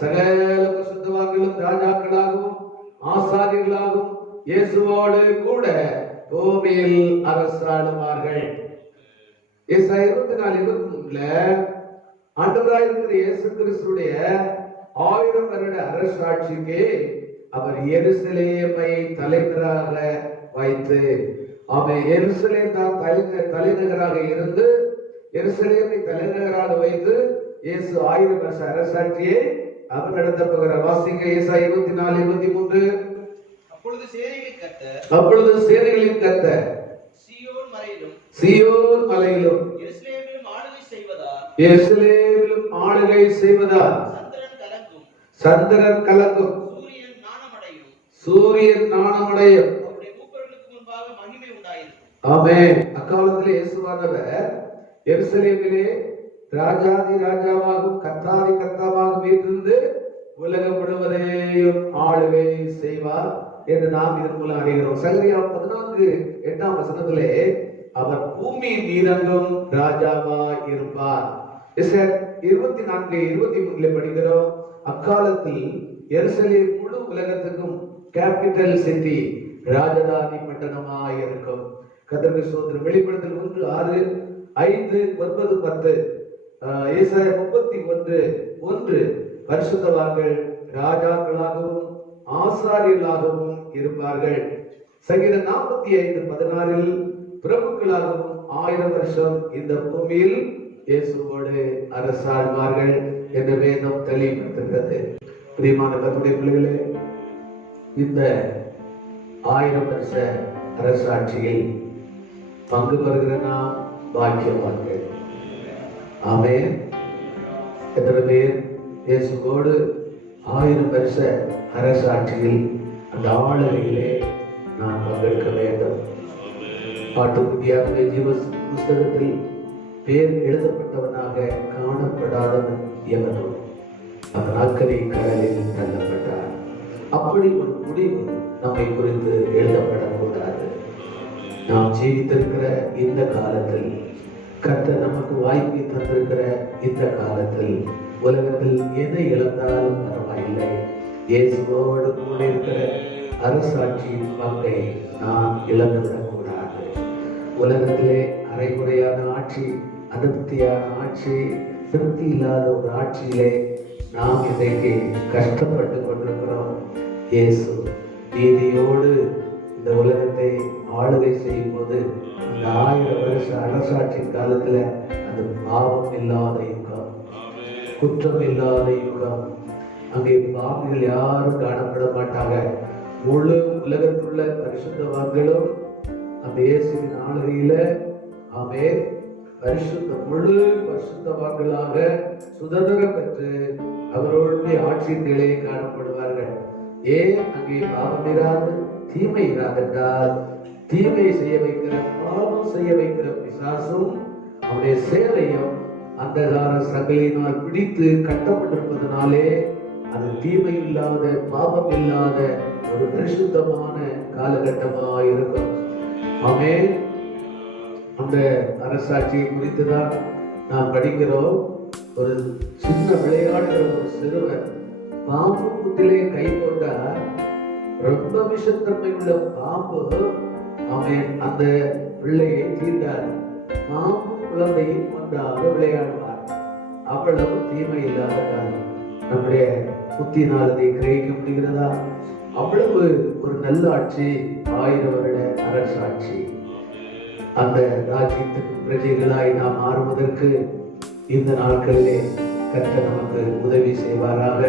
சகல பரிசுத்தவான்களும் ராஜாக்களாகவும் ஆசாரியர்களாகவும் இயேசுவோடு கூட பூமியில் அரசாளுவார்கள். ஏசாயா 24:23 ஆண்டவராய் இருக்கிற இயேசு கிறிஸ்துடைய 1000 வருட அரசாட்சிக்கு அவர் எருசலேமை தலைநகராக வைத்து, எருசலேம் தான் தலைநகராக இருந்து எருசலேமை தலைநகராக வைத்து இயேசு 1000 வருஷ அரசாட்சியை அவர் நடத்த போகிறார். வாசிங்க ஏசாயா 24:23. அப்பொழுது சேனைகளின் கர்த்தர் சீயோன் மலையிலும் எருசலேமிலும் ஆளுகை செய்வதால் சந்திரன் கலங்கும், சூரியன் நாணமடையும். ஆமென். அக்காலத்திலே இயேசுவானவர் எருசலேமிலே ராஜாதி ராஜாவாகவும் கர்த்தாதி கர்த்தாவாகவும் இருந்து உலகம் முழுவதையும் ஆளுகை செய்வார் என்று நாம் இதன் மூலம் அறிகிறோம். சகரியா 14:8 அவர் பூமியின் மீதெங்கும் ராஜாவாய் இருப்பார். 24:23 படிக்கிறோம். அக்காலத்தில் எருசலேம் முழு உலகத்துக்கும் கேபிட்டல் சிட்டி, ராஜதானி பட்டணமாய் இருக்கும். கர்த்தருக்கு ஸ்தோத்திரம். வெளிப்படுத்தல் 1:6, 5, 9, 10, ஏசாயா 31:1 பரிசுத்தவான்கள் ராஜாக்களாகவும் ஆசாரியர்களாகவும் இருப்பார்கள். சங்கீதம் 45:16 பிரபுக்களாகவும் 1000 வருஷம் இந்த பூமியில் இயேசுவோடு அரசாழ்வார்கள் என்று வேதம் தெளிவுபடுத்துகிறது. பிரியமான கர்த்தருடைய பிள்ளைகளே, இந்த 1000 வருஷ அரசாட்சியில் பங்கு பெறுகிற நாம் பாக்கியவான்கள். ஆமென். எத்தனை பேர் இயேசுவோடு 1000 வருஷ அரசாட்சியில் அந்த ஆளுகையிலே நான் பங்கெடுக்க வேண்டும். பாட்டுக்குட்டியாக ஜீவ புஸ்தகத்தில் பேர் எழுதப்பட்டவனாக காணப்படாதவன் எவனோ அவன் அக்கறை கடலில் தள்ளப்பட்டார். அப்படி ஒரு முடிவு நம்மை குறித்து எழுதப்படக்கூடாது. நாம் ஜீவித்திருக்கிற இந்த காலத்தில், கர்த்தர் நமக்கு வாய்ப்பை தந்திருக்கிற இந்த காலத்தில், உலகத்தில் எதை இழந்தாலும் பரவாயில்லை, இயேசுவோடு கூட இருக்கிற அரசாட்சியின் பங்கை நாம் இழந்துவிடக்கூடாது. உலகத்திலே அரைகுறையான ஆட்சி, அதிருப்தியான ஆட்சி, திருப்தி இல்லாத ஒரு ஆட்சியிலே நாம் இன்றைக்கு கஷ்டப்பட்டு கொண்டிருக்கிறோம். இயேசு நீதியோடு இந்த உலகத்தை ஆளுகை செய்யும் போது அந்த 1000 வருஷ அரசாட்சி காலத்துல அது பாவம் இல்லாத யுகம், குற்றம் இல்லாத யுகம். அங்கே பாவிகள் யாரும் காணப்பட மாட்டாங்க. முழு உலகத்துள்ள பரிசுத்தவான்களும் அந்த இயேசுவின் ஆளுகையில முழு பரிசுத்தவான்களாக சுதந்திரம் பெற்று அவர்களுடைய ஆட்சியின் நிலையை காணப்படுவார்கள். ஏன் அங்கே பாவம் இராது, தீமை இராதென்றால் தீமை செய்ய வைக்கிற, பாவம் செய்ய வைக்கிற பிசாசும் அவனுடைய சேலையும் அந்தகார சங்கிலியினால் பிடித்து கட்டப்பட்டிருப்பதனாலே அது தீமை இல்லாத, பாவம் இல்லாத ஒரு பரிசுத்தமான காலகட்டமாக இருக்கும். ஆமென். அந்த அரசாட்சியை குறித்துதான் நாம் படிக்கிறோம். ஒரு சின்ன விளையாடுகிற ஒரு சிறுவன் பாம்பு புத்திலே கை கொண்டார். ரொம்ப விஷத்தன்மை உள்ள பாம்பு அந்த பிள்ளையை தீண்டார். பாம்பு குழந்தையை கொண்டாக விளையாடுவார். அவ்வளவு தீமை இல்லாத காலம். நம்முடைய புத்தினாலதை கிரகிக்க முடிகிறதா? அவ்வளவு ஒரு நல்ல ஆட்சி, 1000 வருட அரசாட்சி. அந்த ராஜ்யத்துக்கு பிரஜைகளாய் நாம் மாறுவதற்கு இந்த நாட்களிலே கர்த்தர் நமக்கு உதவி செய்வாராக.